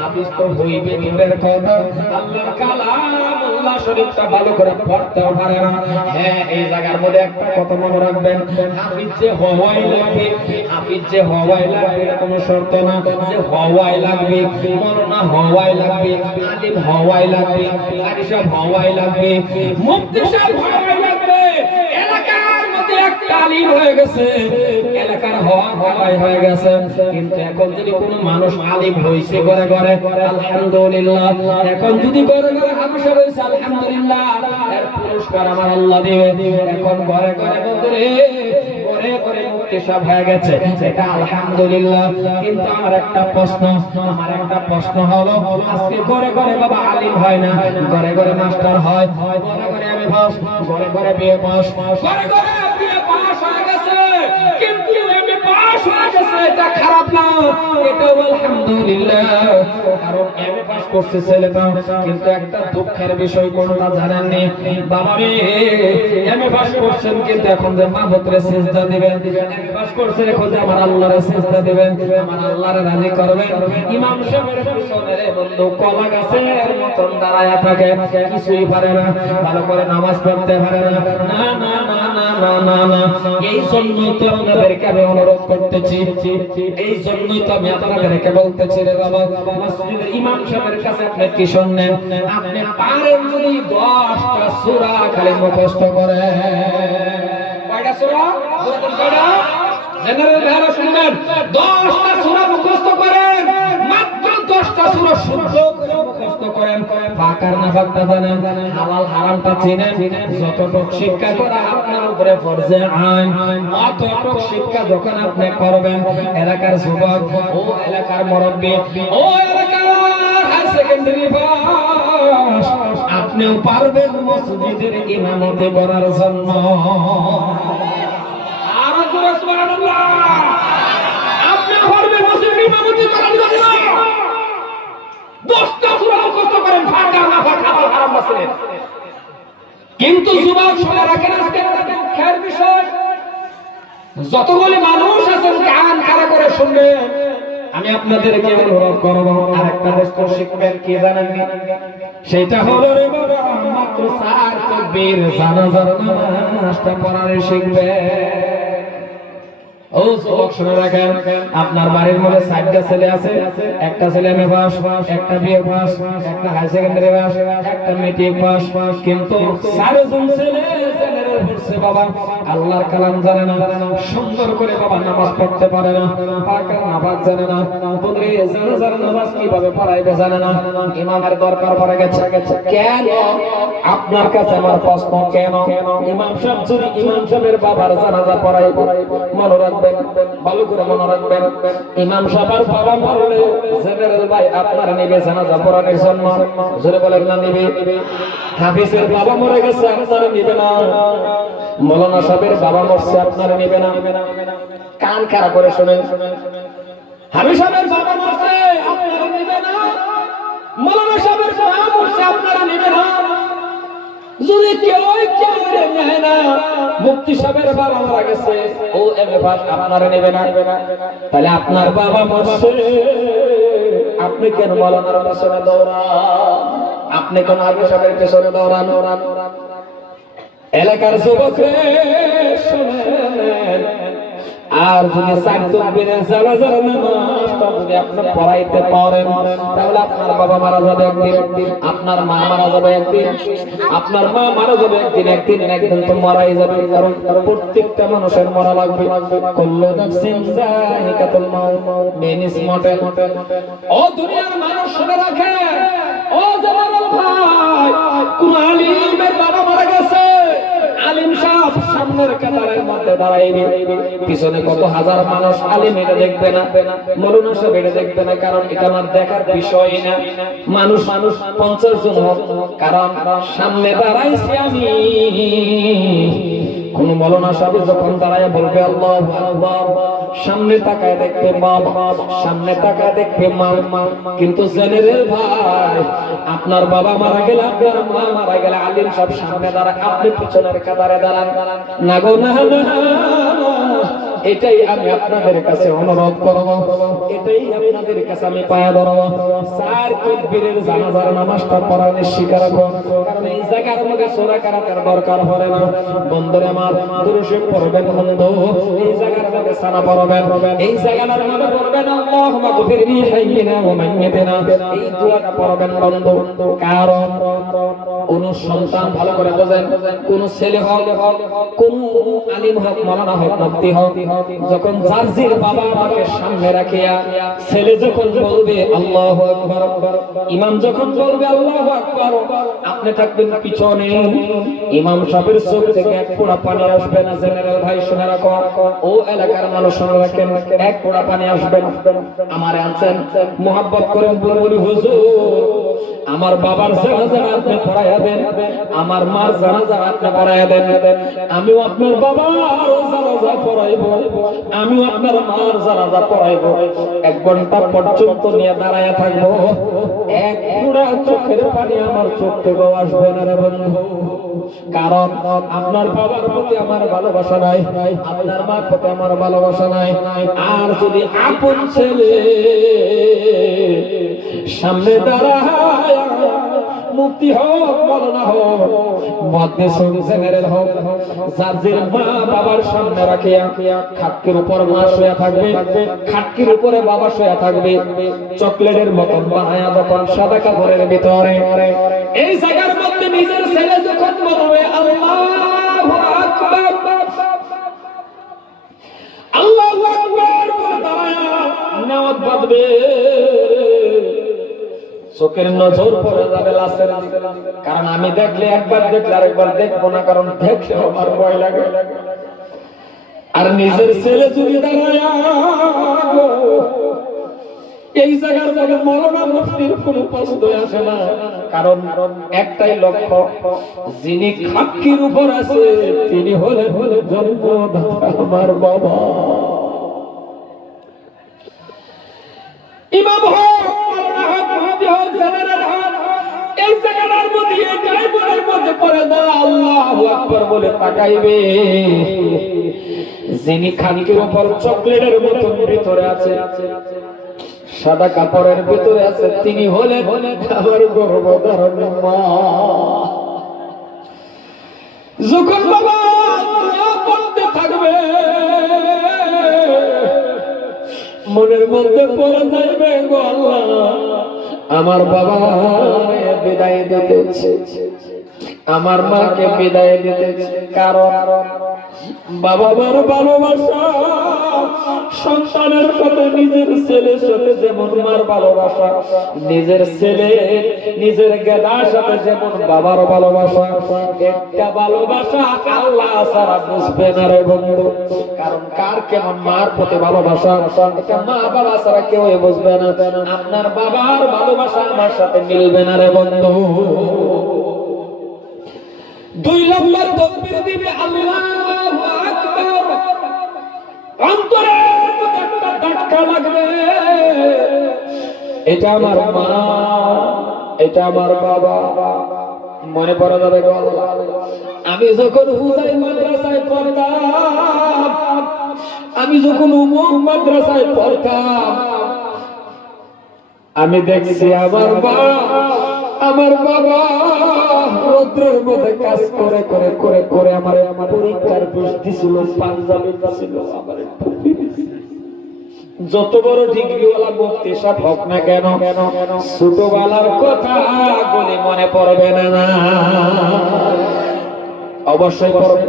হাফেজ তো হইবে দূরের কথা, আল্লাহর কালাম আল্লাহ শরীফটা ভালো করে পড়তেও পারে না। হ্যাঁ, এই জায়গার মধ্যে একটা কথা মনে রাখবেন, হাফেজ যে হওয়াই লাগবে, হাফেজ যে হওয়াই লাগবে এরকম শর্ত না যে হওয়াই লাগবে, মাওলানা হওয়াই লাগবে, আলিম হওয়াই লাগবে, কারি সাহেব হওয়াই লাগবে, মুফতি সাহেব হওয়াই লাগবে। এলাকার অনেক তালিম হয়ে গেছে, এলাকার হওয়া হয়ে গেছে, কিন্তু এখন যদি কোনো মানুষ আলিম হইছে ঘরে ঘরে আলহামদুলিল্লাহ, এখন যদি ঘরে ঘরে হামেশা রয়েছে আলহামদুলিল্লাহ, এর পুরস্কার আমার আল্লাহ দিবে। এখন ঘরে ঘরে বন্ধুরে ঘরে ঘরে মুক্তি সব হয়ে গেছে, এটা আলহামদুলিল্লাহ। কিন্তু আমার একটা প্রশ্ন হলো, আজকে ঘরে ঘরে বাবা আলিম হয় না, ঘরে ঘরে মাস্টার হয়, ঘরে ঘরে আমি পাস, ঘরে ঘরে বিএ পাস, ঘরে ঘরে বিএ পাস হয়ে গেছে, কিন্তু এমএ পাস হয়ে গেছে, এটা খারাপ না, এটাও আলহামদুলিল্লাহ। কারণ এমএ পাস করছে ছেলেটা, কিন্তু একটা দুঃখের বিষয় কোনটা জানেননি বাবা রে, এমএ পাস করছেন কিন্তু এখন যে মাহবুবরে সিজদা দিবেন, এমএ পাস করছেন এখন যে আমার আল্লাহরে সিজদা দিবেন, আমার আল্লাহরে রাজি করবেন, ইমাম সাহেবের পিছনে রে বন্ধু কলা গাছের মতন দাঁড়ায়া থাকে, কিছুই পারে না, ভালো করে নামাজ পড়তে পারে না, না না না না না না না। এই জন্যই তো আপনাদেরকে আমি অনুরোধ করতেছি, এই জন্যই তো আমি আপনাদেরকে বলতেছি রে বাবা, মসজিদের ইমাম সাহেবের কাছে আপনি কি শুনলেন, আপনি পারেন যদি 10টা সূরা খালি মুখস্থ করে, কয়টা সূরা? কয়টা? জেনারেল ভাইরা শুনবেন, 10টা সূরা মুখস্থ করেন, মাত্র 10টা সূরা শুদ্ধ করে মুখস্থ করেন, ফাঁকার না ফাঁকটা জানেন, হালাল হারামটা চিনেন, যতটুকু শিক্ষা করা আপনার উপরে ফরজে আইন, অতটুকু শিক্ষা যখন আপনি করবেন, এলাকার যুবক ও এলাকার মুরব্বি ও এলাকার হাই সেকেন্ডারি পাস, আপনিও পারবেন মসজিদের ইমামতি করার জন্য। আর জোরে সুবহানাল্লাহ, আপনি পারবেন মসজিদের ইমামতি করার জন্য। 10টা সূরা মুখস্থ করেন, ফাঁকা না ফাঁকা হারাম মাসলেন। কিন্তু যুবক শুনে রাখেন, আজকে একটা দুঃখের বিষয়, যতগুলি মানুষ আছেন কান খাড়া করে শুনবে, আমি আপনাদেরকে অনুরোধ করব আরেকটা বস্তু শিখবেন, কি জানেন? সেটা হলো রে বাবা, মাত্র 4 তাকবীর জানাজার নামাজটা পড়ারে শিখবে। ও যুবক শুনে রাখেন, আপনার বাড়ির মধ্যে 4টা ছেলে আছে, একটা ছেলে এমএ পাস, একটা বিএ পাস, একটা হাই সেকেন্ডারি পাস, একটা মেট্রিক পাস, কিন্তু 4জন ছেলে জেনারেল পড়ছে বাবা, আল্লাহর কালাম জানে না, সুন্দর করে বাবা নামাজ পড়তে পারে না, পাকা নামাজ জানে না, বলে জানাজার নামাজ কিভাবে পড়াইবে জানে না, ইমামের দরকার পড়ে গেছে। কেন? আপনার কাছে আমার প্রশ্ন, কেন? ইমাম সাহেব যদি ইমাম সাহেবের বাবার জানাজা পড়াই, মনে রাখবেন, ভালো করে মনে রাখবেন, ইমাম সাহেবের বাবা মরলে জেনারেল ভাই আপনার নেবে জানাজা পড়ানোর জন্য, জোরে বলেন না নেবে। হাফিজের বাবা মরে গেছে, আপনারা নেবে না। মৌলানা সাহেবের বাবা মরছে, আপনারা নেবে না। কান খাড়া করে শুনেন, হাফিজ সাহেবের বাবা মরছে, আপনারা নেবে না। মৌলানা সাহেবের বাবা মরছে, আপনারা নেবে না। যদি কেউ নেয় না, মুফতি সাহেবের বাবা মারা গেছে, ও এমএ পাস, আপনারা নেবে না। তাহলে আপনার বাবা মরছে, আপনি কেন মৌলানার পেছনে দৌড়ান? আপনি কেন আগে সাহেবের পেছনে দৌড়ান? এলাকার যুবকরা শুনেন, আর যদি 4 তাকবীরের জানাজার নামাজটা যদি আপনি পড়াইতে পারেন, তাহলে আপনার বাবা মারা যাবে একদিন, আপনার মা মারা যাবে একদিন, আপনার মা মারা যাবে একদিন, একদিন না একদিন তো মারাই যাবে। কারণ প্রত্যেকটা মানুষের মরা লাগবে। কুল্লু নাফসিন যায়িকাতুল মাউত, মেনিস মডেল। ও দুনিয়ার মানুষ শুনে রাখে, ও জেনারেল ভাই, কোন আলিমের বাবা মারা গেছে, আলিম সাহেব সামনের কাতারের মধ্যে দাঁড়াইবে, পিছনে কত হাজার মানুষ, আলিম এটা দেখবে না, মৌলানা সাহেব এটা দেখবে না, কারণ এটা আমার দেখার বিষয় না। মানুষ 50 জন হোক, কারণ সামনে দাঁড়াইছি আমি। কোন মৌলানা সাহেব যখন দাঁড়ায় বলবে আল্লাহু আকবার, সামনে তাকায় দেখবে মা, সামনে তাকায় দেখবে মা। কিন্তু জেনারেল ভাই, আপনার বাবা মারা গেলে, আপনার মা মারা গেলে, আলিম সব সামনে দাঁড়ায়, আপনি পিছনের কাতারে দাঁড়ান না গো, না। এটাই আমি আপনাদের কাছে অনুরোধ করব, এটাই আপনাদের কাছে আমি পায়া ধরব। চার তাকবীরের জানাজার নামাজটা পড়ানোর শিকার হন, কারণ এই জায়গার মধ্যে সূরা কারাতের দরকার পড়ে না। বন্ধুরা আমার, দুরূদ শরীফ পড়বেন বন্ধু, এই জায়গার মধ্যে সানা পড়বেন, এই জায়গার মধ্যে পড়বেন আল্লাহুম্মা গফিরলি হাইয়িনা ওয়া মাইয়িতিনা, এই দোয়াটা পড়বেন বন্ধু। কারণ কোন সন্তান, ভালো করে বোঝেন, কোন ছেলে হোক, কোন আলিম হোক, মাওলানা হোক, মুফতি হোক, যখন জার্জির বাবা মাকে সামনে রাখিয়া ছেলে যখন বলবে আল্লাহু আকবার, ইমাম যখন বলবে আল্লাহু আকবার, আপনি থাকবেন পিছনে, ইমাম সাহেবের চোখ থেকে এক ফোঁটা পানি আসবে না। জেনারেল ভাই শুনে রাখো, ও এলাকার মানুষ শুনে রাখেন, এক ফোঁটা পানি আসবে না। আমারে আনছেন মোহাব্বত করেন, বলি হুজুর আমার বাবার জানাজা আপনি পড়াইয়া দেন, আমার মার জানাজা আপনি পড়াইয়া দেন, আমিও আপনার বাবার জানাজা পড়াইব, আমিও আপনার মার জানাজা পড়াইব। 1 ঘন্টা পর্যন্ত নিয়ে দাঁড়ায়া থাকবো, এক ফোঁটা চোখের পানি আমার চোখ থেকে আসবে না রে বন্ধু। কারণ আপনার বাবার প্রতি আমার ভালোবাসা নাই, আপনার মার প্রতি আমার ভালোবাসা নাই। আর যদি আপন ছেলে সামনে দাঁড়ায়, মুফতি হোক, মাওলানা হোক, মুহাদ্দিস হোক, জেনারেল হোক, জার্জির মা বাবার সামনে রাখিয়া খাটকির উপর মা শুয়ে থাকবে, খাটকির উপরে বাবা শুয়ে থাকবে, চকলেটের মতন বানায়া যখন সাদা কাপড়ের ভিতরে, এই জায়গার মধ্যে নিজের ছেলে যখন বলবে আল্লাহু আকবার, আল্লাহু আকবার বলে দাঁড়ায়া নামাজ পড়বে, চোখের নজর পড়ে যাবে লাশের দিকে। কারণ আমি দেখলে একবার দেখলে আরেকবার দেখবো না, কারণ দেখলে আমার ভয় লাগে। আর নিজের ছেলে যদি দাঁড়ায়, এই জায়গার মধ্যে মাওলানা মুফতির কোনো প্রশ্ন আসে না, কারণ একটাই লক্ষ্য, যিনি খাটকির উপর আছে তিনি হলেন জন্মদাতা আমার বাবা। ইমাম হোক, মাওলানা হোক, মুফতি হোক, জেনারেল হোক, এই জায়গার মধ্যে এটাই মনের মধ্যে পড়ে না, আল্লাহু আকবার বলে তাকাইবে, যিনি খাটকির উপর চকলেটের মতন ভিতরে আছে, সাদা কাপড়ের ভিতরে আছে, তিনি হলেন আমার গর্ভধারণী মা। যখন বাবা দোয়া করতে থাকবে, মনের মধ্যে পড়ে যাইবে, গো আল্লাহ আমার বাবা বিদায় দিতেছে, আমার মাকে বিদায় দিতেছে। কারণ বাবা মার ভালোবাসা সন্তানের সাথে, নিজের ছেলের সাথে যেমন মার ভালোবাসা, নিজের ছেলে নিজের গেদার সাথে যেমন বাবার ভালোবাসা, একটা ভালোবাসা আল্লাহ ছাড়া বুঝবে না রে বন্ধু। কারণ কার কেমন মার প্রতি ভালোবাসা, এটা মা বাবা ছাড়া কেউ বুঝবে না। আপনার বাবার ভালোবাসা আমার সাথে মিলবে না রে বন্ধু। 2 নম্বর তাকবীর দিবে আল্লাহু আকবার, অন্তরে একটা ধাক্কা লাগবে, এটা আমার মা, এটা আমার বাবা, মনে পড়ে যাবে গো আল্লাহ। আমি যখন হুজাই মাদ্রাসায় পড়তাম, আমি যখন উমুক মাদ্রাসায় পড়তাম, আমি দেখছি আমার মা আমার বাবা রৌদ্রের মধ্যে কাজ করে করে করে করে আমার পরীক্ষার বৃষ দিছিল, পাঞ্জাবি দিছিল, আমার যত বড় ডিগ্রিওয়ালা মুফতি সাহেব হোক না কেন, ছোটবেলার কথা বলে মনে পড়বে না, অবশ্যই পড়বে।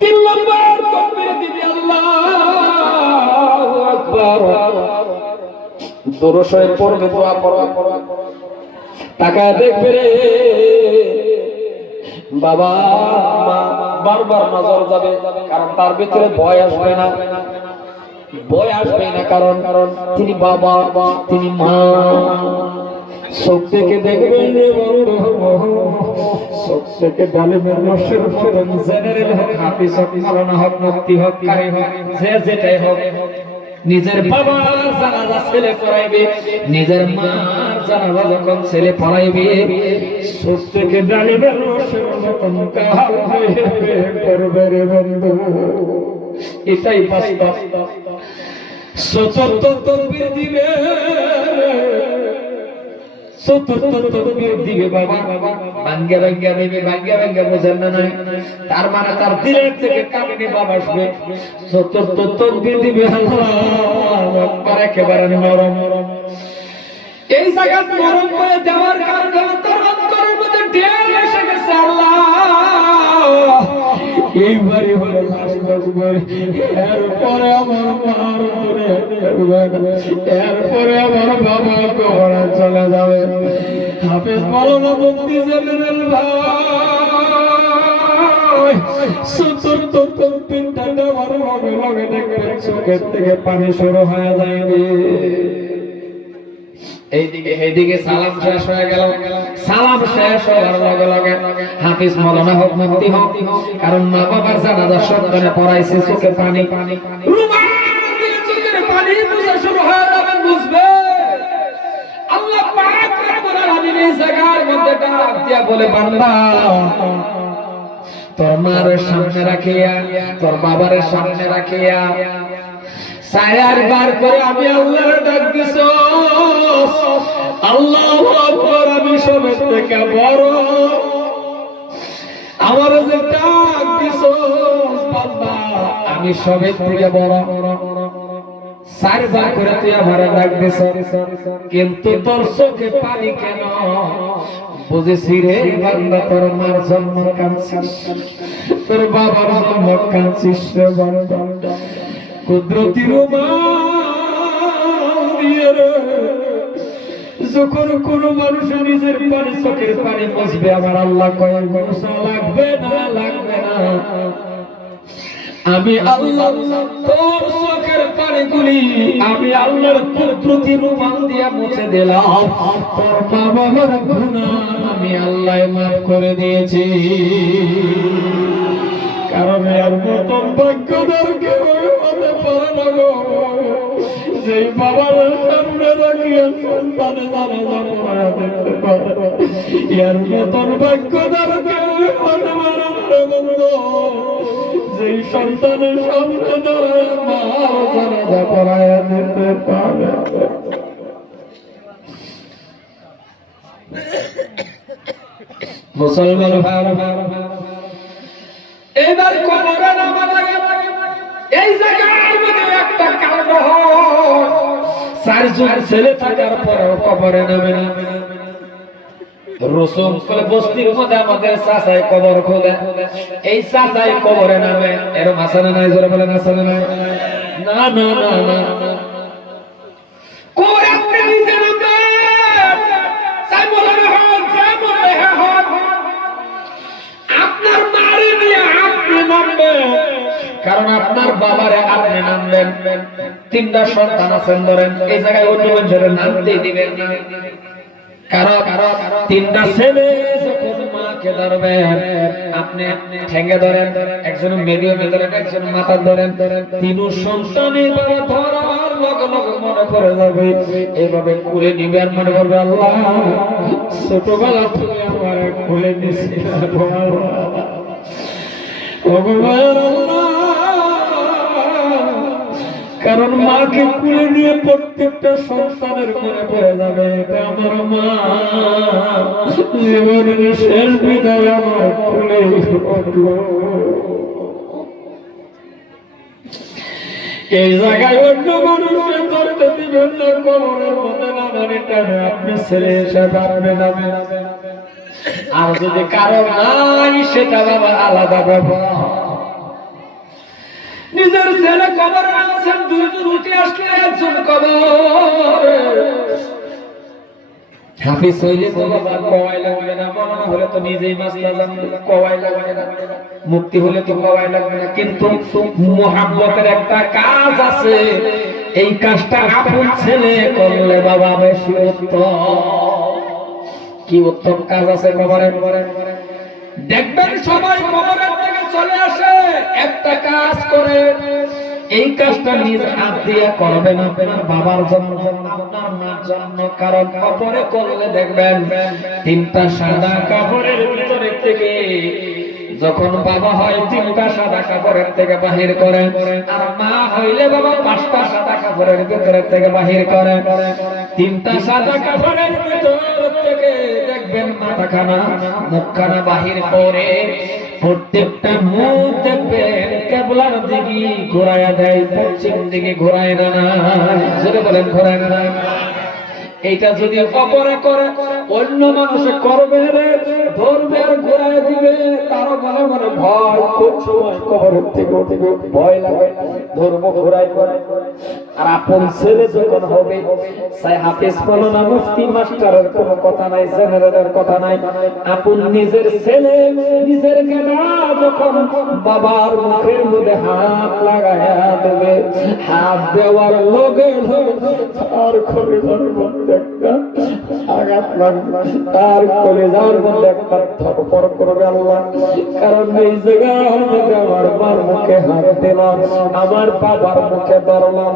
3 নম্বর তাকবীর দিবি আল্লাহু আকবার, দুরূদ শরীফ পড়বে, দোয়া পড়বে, তাকায় দেখবে রে বাবা মা, বারবার নজর যাবে, কারণ তার ভিতরে ভয় আসবে না, ভয় আসবে না, কারণ তিনি বাবা, তিনি মা। চোখ থেকে দেখবেন রে বন্ধু, চোখ থেকে ডালিমের রসের মতন, জেনারেল হোক, হাফিজ হোক, মাওলানা হোক, মুফতি হোক, কারি হোক, যে যেটাই হোক, নিজের বাবার জানাজা ছেলে পড়াইবে, নিজের মার জানাজা যখন ছেলে পড়াইবে, চোখ থেকে ডালিমের রসের মতন কাল হয়ে পড়বে রে বন্ধু। এটাই বাস্তব। চতুর্থ তকবীর দিবে, চতুর্থ তকবীর দিবে বাবা, ভাঙ্গে ভাঙ্গে দিবে, ভাঙ্গে ভাঙ্গে বোঝেন না নাই, তার মানে তার দিলের থেকে কামিনী বাপ আসবে। চতুর্থ তকবীর দিবে, আল্লাহু আকবার, একেবারে নরম। এই জায়গা নরম করে দেওয়ার কারণে তার অন্তরের মধ্যে ঢেউ এসে গেছে। আল্লাহ এইবারই হলো লাশ তকবীর, এরপরে আমার মার দূরে, এরপরে আমার বাবা কবরে চলে যাবে। হাফেজ মাওলানা মুফতি জেনারেল ভাই চতুর্থ তকবীরটা দেওয়ার লগে লগে দেখবেন চোখের থেকে পানি শুরু হয়ে যাবে। এইদিকে সালাম শেষ হয়ে গেল। সালাম শেষ হওয়ার লগে লগে হাফিজ মাওলানা হক মুফতি হক, কারণ মা বাবার জানাজা সন্তানে পড়াইছে, চোখে পানি, চোখের পানি মুছা শুরু হয়ে যাবে, বুঝবে আল্লাহ পাক রব্বুল আলামিন এই জায়গার মধ্যে ডাক দিয়া বলে, বান্দা তোর মার সামনে রাখিয়া, তোর বাবার সামনে রাখিয়া সায়ার বার করে আমি আল্লাহর ডাক দিছ। আল্লাহু আকবার, আমি সবের থেকে বড়, আমার যে ডাক দিছ বান্দা, আমি সবের থেকে বড়। চারবার করে তুই আমার ডাক দিছ, কিন্তু তোর চোখে পানি কেন? বুঝেছি রে বান্দা, তোর মার জন্ম কাঁদছিস, তোর বাবার জন্ম কাঁদছিস রে বান্দা। কুদরতি রুমাল দিয়ে যখন কোন মানুষ নিজের পানি, চোখের পানি মুছবে, আমার আল্লাহ কয় গোসা লাগবে না, লাগবে না, আমি আল্লাহ তোর চোখের পানিগুলি আমি আল্লাহর কুদরতি রুমাল দিয়া মুছে দিলাম। তোর মা বাবার গুনাহ আমি আল্লাহ মাফ করে দিয়েছি। কারণ এর মতন ভাগ্যদার কেউ হতে পারে না গো, যে বাবার সামনে রাখিয়া সন্তানে জানাজা পড়ায়া দেখতে পারে। এর মতন ভাগ্যদার কেউ হতে পারে না বন্ধু, যে সন্তানের সামনে দাঁড়ায় মার জানাজা পড়ায়া দেখতে পারে। মুসলমান ভাইরা, এবার কবরে নামা লাগে। এই জায়গার মধ্যে একটা কাণ্ড হয়, চারজন ছেলে থাকার পরেও কবরে নামে না। রসুল বস্তির মধ্যে আমাদের চাচাই কবর খোলে, এই চাচাই কবরে নামে, এরকম আছে না নাই? জোরে বলেন আছে না নাই? না না না না, কবরে আপনি নিজে নামবেন, চাই বলেন হন, চাই বলে হন, আপনার মারে নিয়ে আপনি নামবেন, কারণ আপনার বাবারে আপনি নামবেন। তিনটা সন্তান আছেন ধরেন, এই জায়গায় অন্য মানুষের নামতেই দিবেন না, কারণ তিনটা ছেলে যখন মাকে ধরবেন, আপনি ঠেঙ্গে ধরেন, একজন মেডিয়ামে ধরেন, একজন মাথা ধরেন, তিন সন্তানের বাবা ধরার লগে লগে মনে পড়ে যাবে, এইভাবে খুলে নিবেন, মনে করবে আল্লাহ ছোটবেলা থেকে আমার খুলে নিছি, কারণ মাকে খুলে নিয়ে প্রত্যেকটা সন্তানের মনে পড়ে যাবে, এটা আমার মা, জীবনের শেষ বিদায় আমার খুলে উঠলো। এই জায়গায় অন্য মানুষের ধরতে দিবেন না, কবরের মধ্যে নামানি টানে আপনি ছেলে এসে পারবে না। আর যদি কারো নাই, সেটা বাবা আলাদা ব্যাপার। নিজের ছেলে কবর আনছেন, দুইজন উঠে আসলে একজন কবর। হাফিজ হইলে তো বাবা কওয়াই লাগবে না, মনে হলে তো নিজেই মাসলা জানবে, কওয়াই লাগবে না, মুক্তি হলে তো কওয়াই লাগবে না। কিন্তু মুহাব্বতের একটা কাজ আছে, এই কাজটা আপন ছেলে করলে বাবা বেশি উত্তম। কি উত্তম কাজ আছে কবরের? দেখবেন সবাই কবরের থেকে চলে আসে, একটা কাজ করে, এই কাজটা নিজ হাত দিয়ে করবেন আপনার বাবার জন্য, আপনার মার জন্য। কারণ কবরে করলে দেখবেন তিনটা সাদা কাপড়ের ভিতরে থেকে যখন বাবা হয় 3টা সাদা কাপড়ের থেকে বাহির করে, আর মা হইলে বাবা 5টা সাদা কাপড়ের ভিতর থেকে বাহির করে। 3টা সাদা কাপড়ের ভিতর থেকে দেখবেন মাথাখানা মুখখানা বাহির করে, প্রত্যেকটা মুখ দেখবেন কেবলার দিকে ঘোরায়া দেয়, পশ্চিম দিকে ঘোরায় না। জোরে বলেন ঘোরায় না। এইটা যদি অপরে করে অন্য মানুষে করবে রে, ধরবে আর ঘোরায় দিবে, তারও মনে মনে ভয়, খুব সময় কবরের থেকে উঠবে ভয় লাগে, ধর্ম ঘোরায় করে। আর আপন ছেলে যখন হবে, সাই হাফেজ মাওলানা মুফতি মাস্টারের কোনো কথা নাই, জেনারেলের কথা নাই, আপন নিজের ছেলে নিজের গেলা যখন বাবার মুখের মধ্যে হাত লাগায়া দেবে, হাত দেওয়ার লগে লগে আর করে আঘাত লাগবে, তার কলেজার মধ্যে একটা ধরপড় করবে আল্লাহ। কারণ এই জায়গায় আমার মার মুখে হাত দিলাম, আমার বাবার মুখে ধরলাম,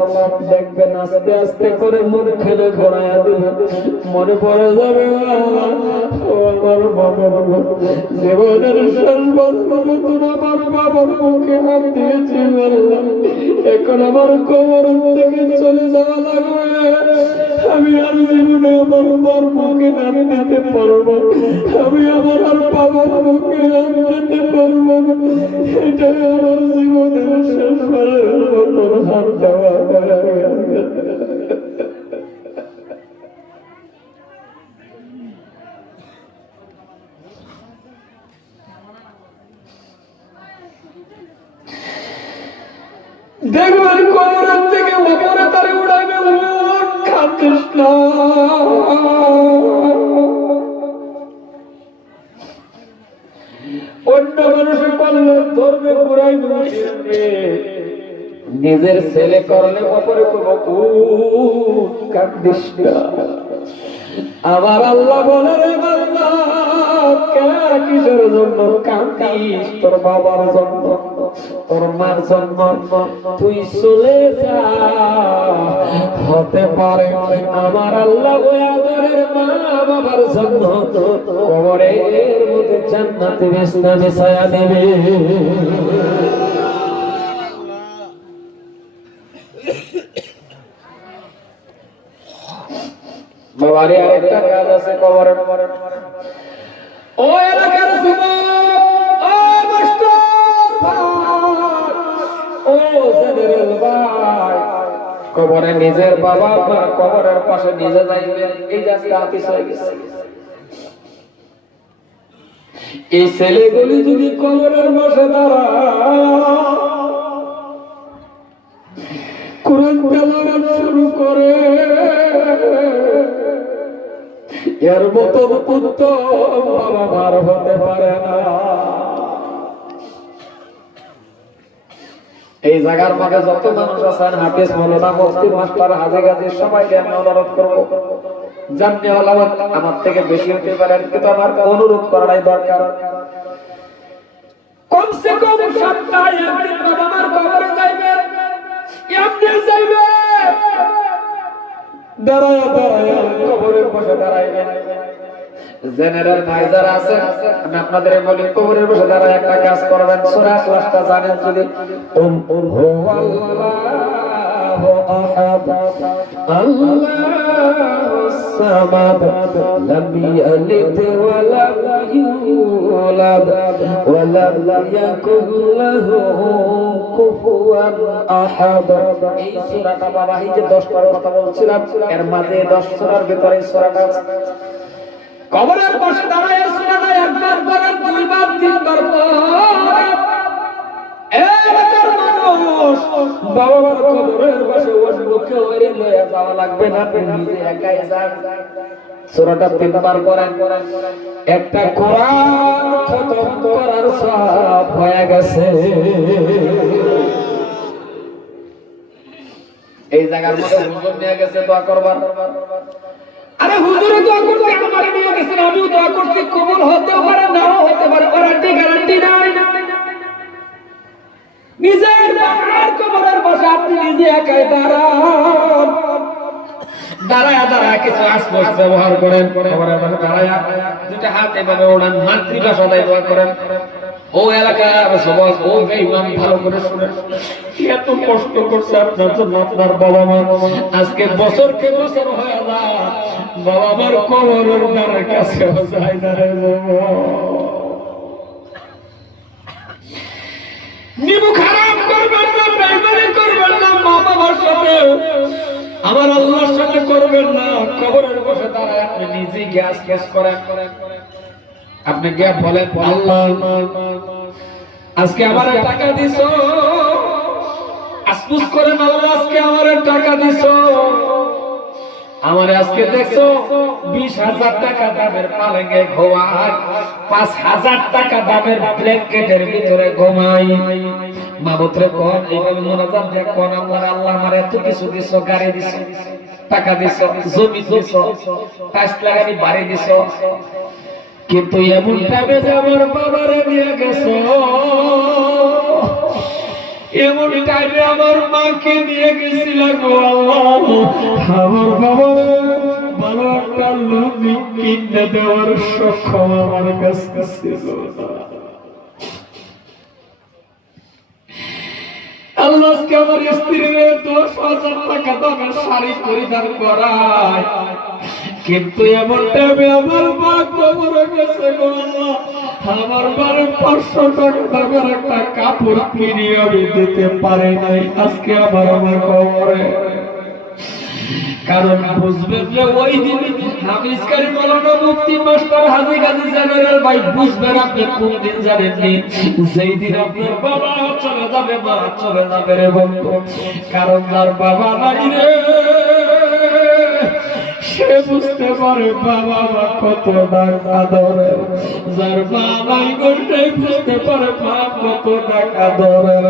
দেখবেন আস্তে আস্তে করে মুখ খেলে ঘোরাইয়া দিবে, মনে পড়ে যাবে আল্লাহ আমার বাবার জীবনের সর্বপ্রথম আমার বাবার মুখে হাত দিয়েছি আল্লাহ, এখন আমার কবর থেকে চলে যাওয়া লাগবে, আমি আর জীবনে আমার বাবার মুখে হাত দিতে পারবো, আমি আমার আর বাবার মুখে হাত দিতে পারবো না, এটাই আমার জীবনের শেষবারের মতন হাত দেওয়া। দেখবেন কবরের থেকে উপরে তারে উড়াইবে, খাতিস না, অন্য মানুষের করলে ধরবে ঘুরাইবে, নিজের ছেলে করলে উপরে করবো কাঁদিস না। আমার আল্লাহ বলে রে বান্দা, কিসের জন্য কাঁদিস? তোর বাবার জন্য, তোর মার জন্য, তুই চলে যা, হতে পারে আমার আল্লাহ আদরের মা বাবার জন্য কবরের মধ্যে জান্নাতে বিছনা বিছায়া দেবে। বাবারে আরেকটা কাজ আছে কবরের। ও এলাকার যুবক, ও মাস্টার ভাই, ও জেনারেল ভাই, কবরে নিজের বাবা মা কবরের পাশে নিজে যাইবেন, এই যে আজকে হাদিস হয়ে গেছে। এই ছেলেগুলি যদি কবরের পাশে দাঁড়ায় কোরআন তেলাওয়াত শুরু করে, এর মতো পুত্র বাবা মার হতে পারে না। এই জায়গার মধ্যে যত মানুষ আছেন, হাফেজ মাওলানা মুফতি মাস্টার হাজী গাজী, সবাইকে আমি অনুরোধ করবো, জাননি আলামত আমার থেকে বেশি হতে পারেন, কিন্তু আমার অনুরোধ করাটাই দরকার। কমসে কম সপ্তাহে একদিন বাবা মার কবরে যাইবেন, এমনি যাইবেন, দাঁড়ায় দাঁড়ায় কবরের পাশে দাঁড়াইবেন। জেনারেল ভাই যারা আছেন, আমি আপনাদের বলি, কবরের পাশে দাঁড়ায় একটা কাজ করবেন, সূরা ইখলাসটা জানেন যদি, হুয়াল্লাহু আহাদ আল্লাহুস সামাদ লাম ইয়ালিদ ওয়া লাম ইউলাদ ওয়া লাম ইয়াকুল লাহু কুফুয়ান আহাদ। এই সূরাটা বাবা, এই যে 10টার কথা বলছিলাম, এর মাঝে 10 সূরার ভিতরে সূরাটা কবরের পাশে দাঁড়ায় সূরাটা একবার পড়েন, দুইবার তিনবার পড়েন। এলাকার মানুষ বাবা মার কবরের পাশে ওকে ওরে লয়ে যাওয়া লাগবে না, নিজে একাই যান, সূরাটা তিনবার পড়েন। একটা কোরআন খতম করার সওয়াব হয়ে গেছে। এই জায়গার মধ্যে হুজুর নিয়ে গেছে দোয়া করবার, আরে হুজুরে দোয়া করতে আমারে নিয়ে গেছে, আমিও দোয়া করতে, কবুল হতে পারে নাও হতে পারে, ওয়ারেন্টি গ্যারান্টি নাই। নিজের বাবার কবরের পাশে আপনি নিজে একাই দাঁড়ান, দাঁড়ায়া দাঁড়ায়া কিছু আশপাশ ব্যবহার করেন, কবরের পাশে দাঁড়ায়া দুটো হাত এভাবে ওড়ান, মাতৃভাষায় দোয়া করেন। ও এলাকার সমাজ, ও বেঈমান, ভালো করে শুনেন। এত কষ্ট করছে আপনার জন্য আপনার বাবা মা, আজকে বছরকে বছর হয়ে যায়, বাবা মার কবরের দ্বারের কাছে যায় না রে বাবা। নিবু খারাপ করবেন না, বেঈমানি করবেন না, মা বাবার সাথে, আমার আল্লাহর সাথে করবেন না। কবরের বসে দাঁড়ায় আপনি নিজেই গ্যাস গ্যাস করেন, আপনি গিয়ে বলেন আল্লাহ আজকে আমার টাকা দিছো, আসপুস করে আল্লাহ আজকে আমার টাকা দিছো, আমার আজকে দেখছো 20,000 টাকা দামের পালঙ্কে ঘুমাই, 5,000 টাকা দামের ব্ল্যাঙ্কেটের ভিতরে ঘুমাই। মাবুতরে কোন এইভাবে মোনাজাত দিয়ে কোন আল্লাহ আল্লাহ আমার এত কিছু দিছো, গাড়ি দিছো, টাকা দিছো, জমি দিছো, টাইলস লাগানি বাড়ি দিছো, কিন্তু এমন টাইমে যে আমার বাবারে নিয়ে গেছো, এমন টাইমে আমার মাকে নিয়ে গেছিল গো আল্লাহ, আমার বাবারে ভালো একটা লুঙ্গি কিনে দেওয়ার সক্ষম আমার কাছে ছিল না। আল্লাহ আজকে আমার স্ত্রীর 10,000 টাকা দামের শাড়ি পরিধান করায়, কিন্তু এমন টাইমে আমার মা কবরে গেছে গো আল্লাহ, আমার মার 500 টাকা দামের একটা কাপড় কিনে আমি দিতে পারি নাই আজকে আমার কবরে। কারণ বুঝবেন যে ওই দিন হাফিজ কারি মাওলানা মুফতি মাস্টার হাজী গাজী জেনারেল ভাই, বুঝবেন আপনি কোন দিন জানেননি, যেই দিন আপনার বাবা চলে যাবে, মা চলে যাবে রে বন্ধু। কারণ তার বাবা নাই রে, সে বুঝতে পারে বাবা মা কত আদরের, যার মা নাই করতে বুঝতে পারে মা কত আদরের।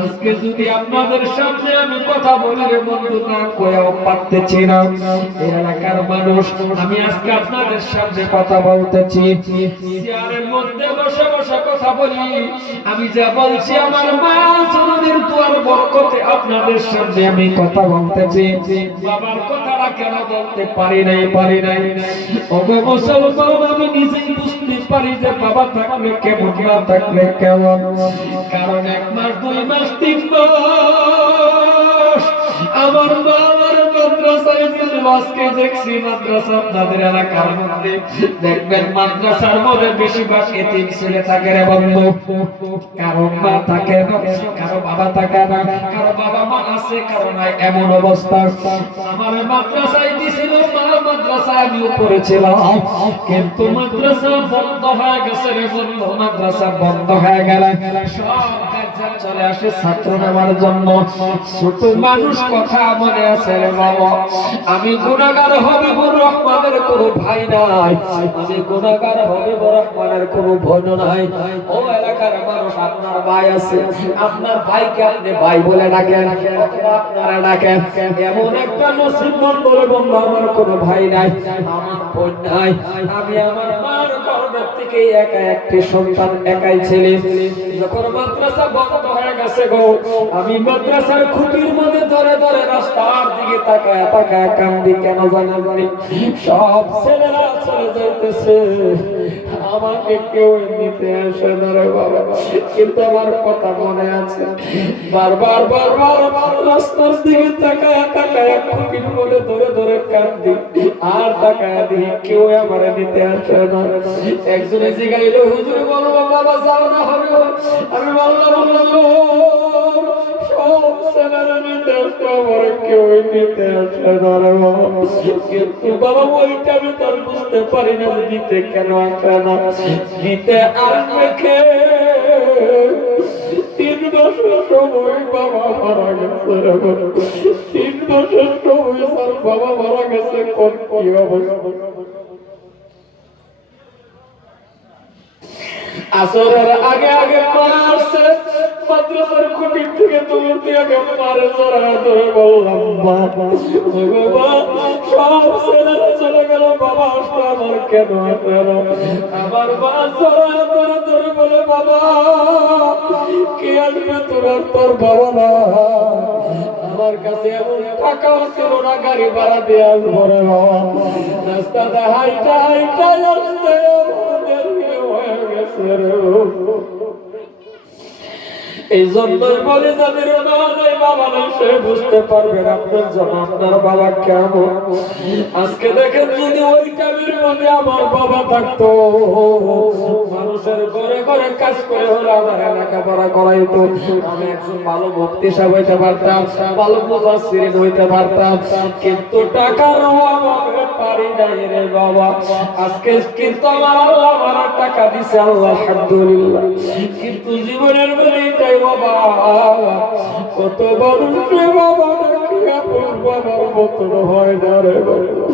আজকে যদি আপনাদের সামনে আমি কথা বলি রে বন্ধু, না কয়েও পারতেছি না, এই এলাকার মানুষ, আমি আজকে আপনাদের সামনে কথা বলতেছি, চেয়ারের মধ্যে বসে বসে কথা বলি, আমি যা বলছি আমার মা জননীর দুয়ার বরকতে আপনাদের সামনে আমি কথা বলতেছি। বাবার কথাটা কেন বলতে পারি নাই? ওগো মুসলমান, আমি নিজেই বুঝতে পারি যে বাবা থাকলে কেমন, না থাকলে কেমন। কারণ 1 মাস 2 মাস 3 মাস আমার বাবার মাদ্রাসায় ছিল, আজকে দেখছি মাদ্রাসা আপনাদের এলাকার মধ্যে দেখবেন মাদ্রাসার মধ্যে বেশিরভাগ এতিম ছেলে থাকে রে বন্ধু। কারো মা থাকে না, কারো বাবা থাকে না, কারো বাবা মা আছে, কারো নাই, এমন অবস্থা। আমার মাদ্রাসায় দিছিল, মা মাদ্রাসায় আমিও পড়েছিলাম, কিন্তু মাদ্রাসা বন্ধ হয়ে গেছে রে বন্ধু। মাদ্রাসা বন্ধ হয়ে গেলে সব গার্জিয়ান চলে আসে ছাত্র নেওয়ার জন্য। ছোট মানুষ কথা মনে আছে রে বাবা, আমি গুনাহগার হবিবুর রহমানের কোনো ভাই নাই, আমি গুনাহগার হবিবুর রহমানের কোনো বোন নাই। ও এলাকার মানুষ, আপনার ভাই আছে, আপনার ভাইকে আপনি ভাই বলে ডাকেন অথবা আপনারা ডাকেন। এমন একটা নসিব বলে বন্ধু, আমার কোনো ভাই নাই, আমার বোন নাই, আমি আমার মার গর্ভের থেকে একা একটি সন্তান, একাই ছেলে। যখন মাদ্রাসা বন্ধ হয়ে গেছে গো, আমি মাদ্রাসার খুঁটির মধ্যে ধরে ধরে রাস্তার দিকে তাকায় তাকায় কান্দি, কেন জানেন? সব ছেলেরা চলে যাইতেছে, আমাকে কেউ নিতে আসে না রে বাবা। কিন্তু আমার কথা মনে আছে, বারবার রাস্তার দিকে তাকায় তাকায় খুঁটির মধ্যে ধরে ধরে কান্দি, আর তাকায় দিই কেউ আমার নিতে আসে না। একজনে জিগাইলো, হুজুর বলবো বাবা যাও না হবে? আমি বললাম সব ছেলেরা নিতে আসে, আমার কেউ নিতে আসে না রে বাবা। কিন্তু বাবা ওইটা আমি তার বুঝতে পারি না, দিতে কেন আসে না। দিতে আসবে কে? 3 বছর সময় বাবা মারা গেছে রে বাবা, 3 বছর সময় তার বাবা মারা গেছে। কোন কি অবস্থা? আসরের আগে আগে মারছে, মাদ্রাসার খুঁটির থেকে তুলতে আগে মারে জড়ায় ধরে বললাম বাবা, সব ছেলেরা চলে গেল, বাবা আসলো, আমার কেন আসলো না? আমার মা জড়ায় ধরে ধরে বলে, বাবা কে আসবে? তোর বাবা না। আমার কাছে এমন টাকাও ছিল না গাড়ি ভাড়া দিয়ে আসবো রে বাবা। রাস্তাতে হাইটা হাইটা আসতে হয়ে গেছে রে। এই জন্যই বলে যাদের মা নাই বাবা নাই সে বুঝতে পারবেন আপনার জন্য আপনার বাবা কেমন। আজকে দেখেন যদি ওই টাইমের মধ্যে আমার বাবা থাকতো, মানুষের ঘরে ঘরে কাজ করে হলে আমার লেখাপড়া করাইতো, আমি একজন ভালো মুফতি সাহেব হইতে পারতাম, ভালো মুফাসসির হইতে পারতাম, কিন্তু টাকার অভাবে পারি নাই রে বাবা। আজকে কিন্তু আমার আল্লাহ আমার টাকা দিছে আলহামদুলিল্লাহ, কিন্তু জীবনের মধ্যে এটাই বাবা কত মানুষ রে বাবা বাবার মতন হয় না রে বাবা।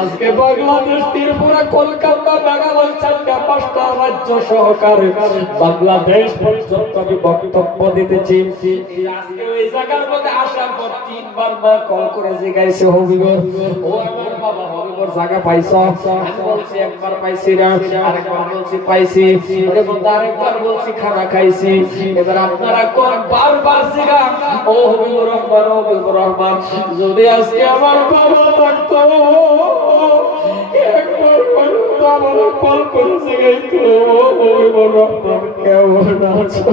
আজকে বাংলাদেশ ত্রিপুরা কলকাতা মেঘালয় 4টা-5টা রাজ্য সহকারে বাংলাদেশ পর্যন্ত আমি বক্তব্য দিতেছি। আজকে ওই জায়গার মধ্যে আসার পর 3বার মা কল করে জিজ্ঞাসা হবিবর, ও আমার বাবা হবিবর জায়গা পাইছ? আমি বলছি একবার পাইছি না, আরেকবার বলছি পাইছি, আরেকবার বলছি খানা খাইছি। এবার আপনারা কোন বারবার জিজ্ঞা, ও হবিবর রহমান, ও হবিবর রহমান, যদি আজকে আমার বাবা থাকতো একবার আমার কল করে জিজ্ঞাসা হবিবর রহমান কেমন আছো।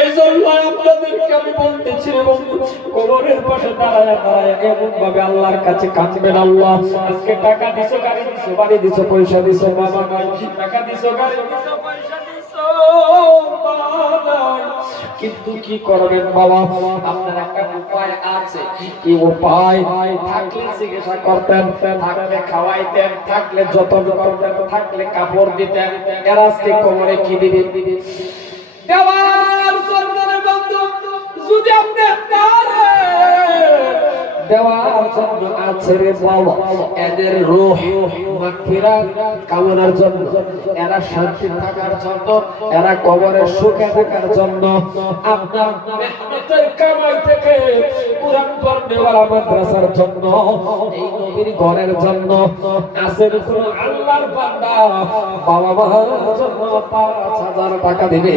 এই জন্য আপনাদেরকে আমি বলতেছি কবরের পাশে দাঁড়ায় দাঁড়ায় এমন ভাবে আল্লাহর কাছে কাঁদবেন, আল্লাহ আজকে টাকা দিছো, গাড়ি দিছো, বাড়ি দিছো, পয়সা দিছো, বাবা নাই, টাকা দিছো, গাড়ি দিছো, পয়সা দিছো, কিন্তু কি করবেন বাবা? আপনার একটা উপায় আছে। কি উপায়? থাকলে চিকিৎসা করতেন, থাকলে খাওয়াইতেন, থাকলে যত্ন করতেন, থাকলে কাপড় দিতেন। এর আজকে কবরে কি দিবেন? দেওয়ার চন্দনের বন্ধু যদি আপনি দেওয়ার জন্য আছে রে বাবা, এদের রূহ মাগফিরাত কামনার জন্য, এরা শান্তি থাকার জন্য, এরা কবরে সুখে থাকার জন্য, আপনার মেহনতের কামাই থেকে কুরআন পড়নেওয়ালা মাদ্রাসার জন্য, এই নবীর ঘরের জন্য আছে কোন আল্লাহর বান্দা বাবা মার জন্য 5000 টাকা দিবে।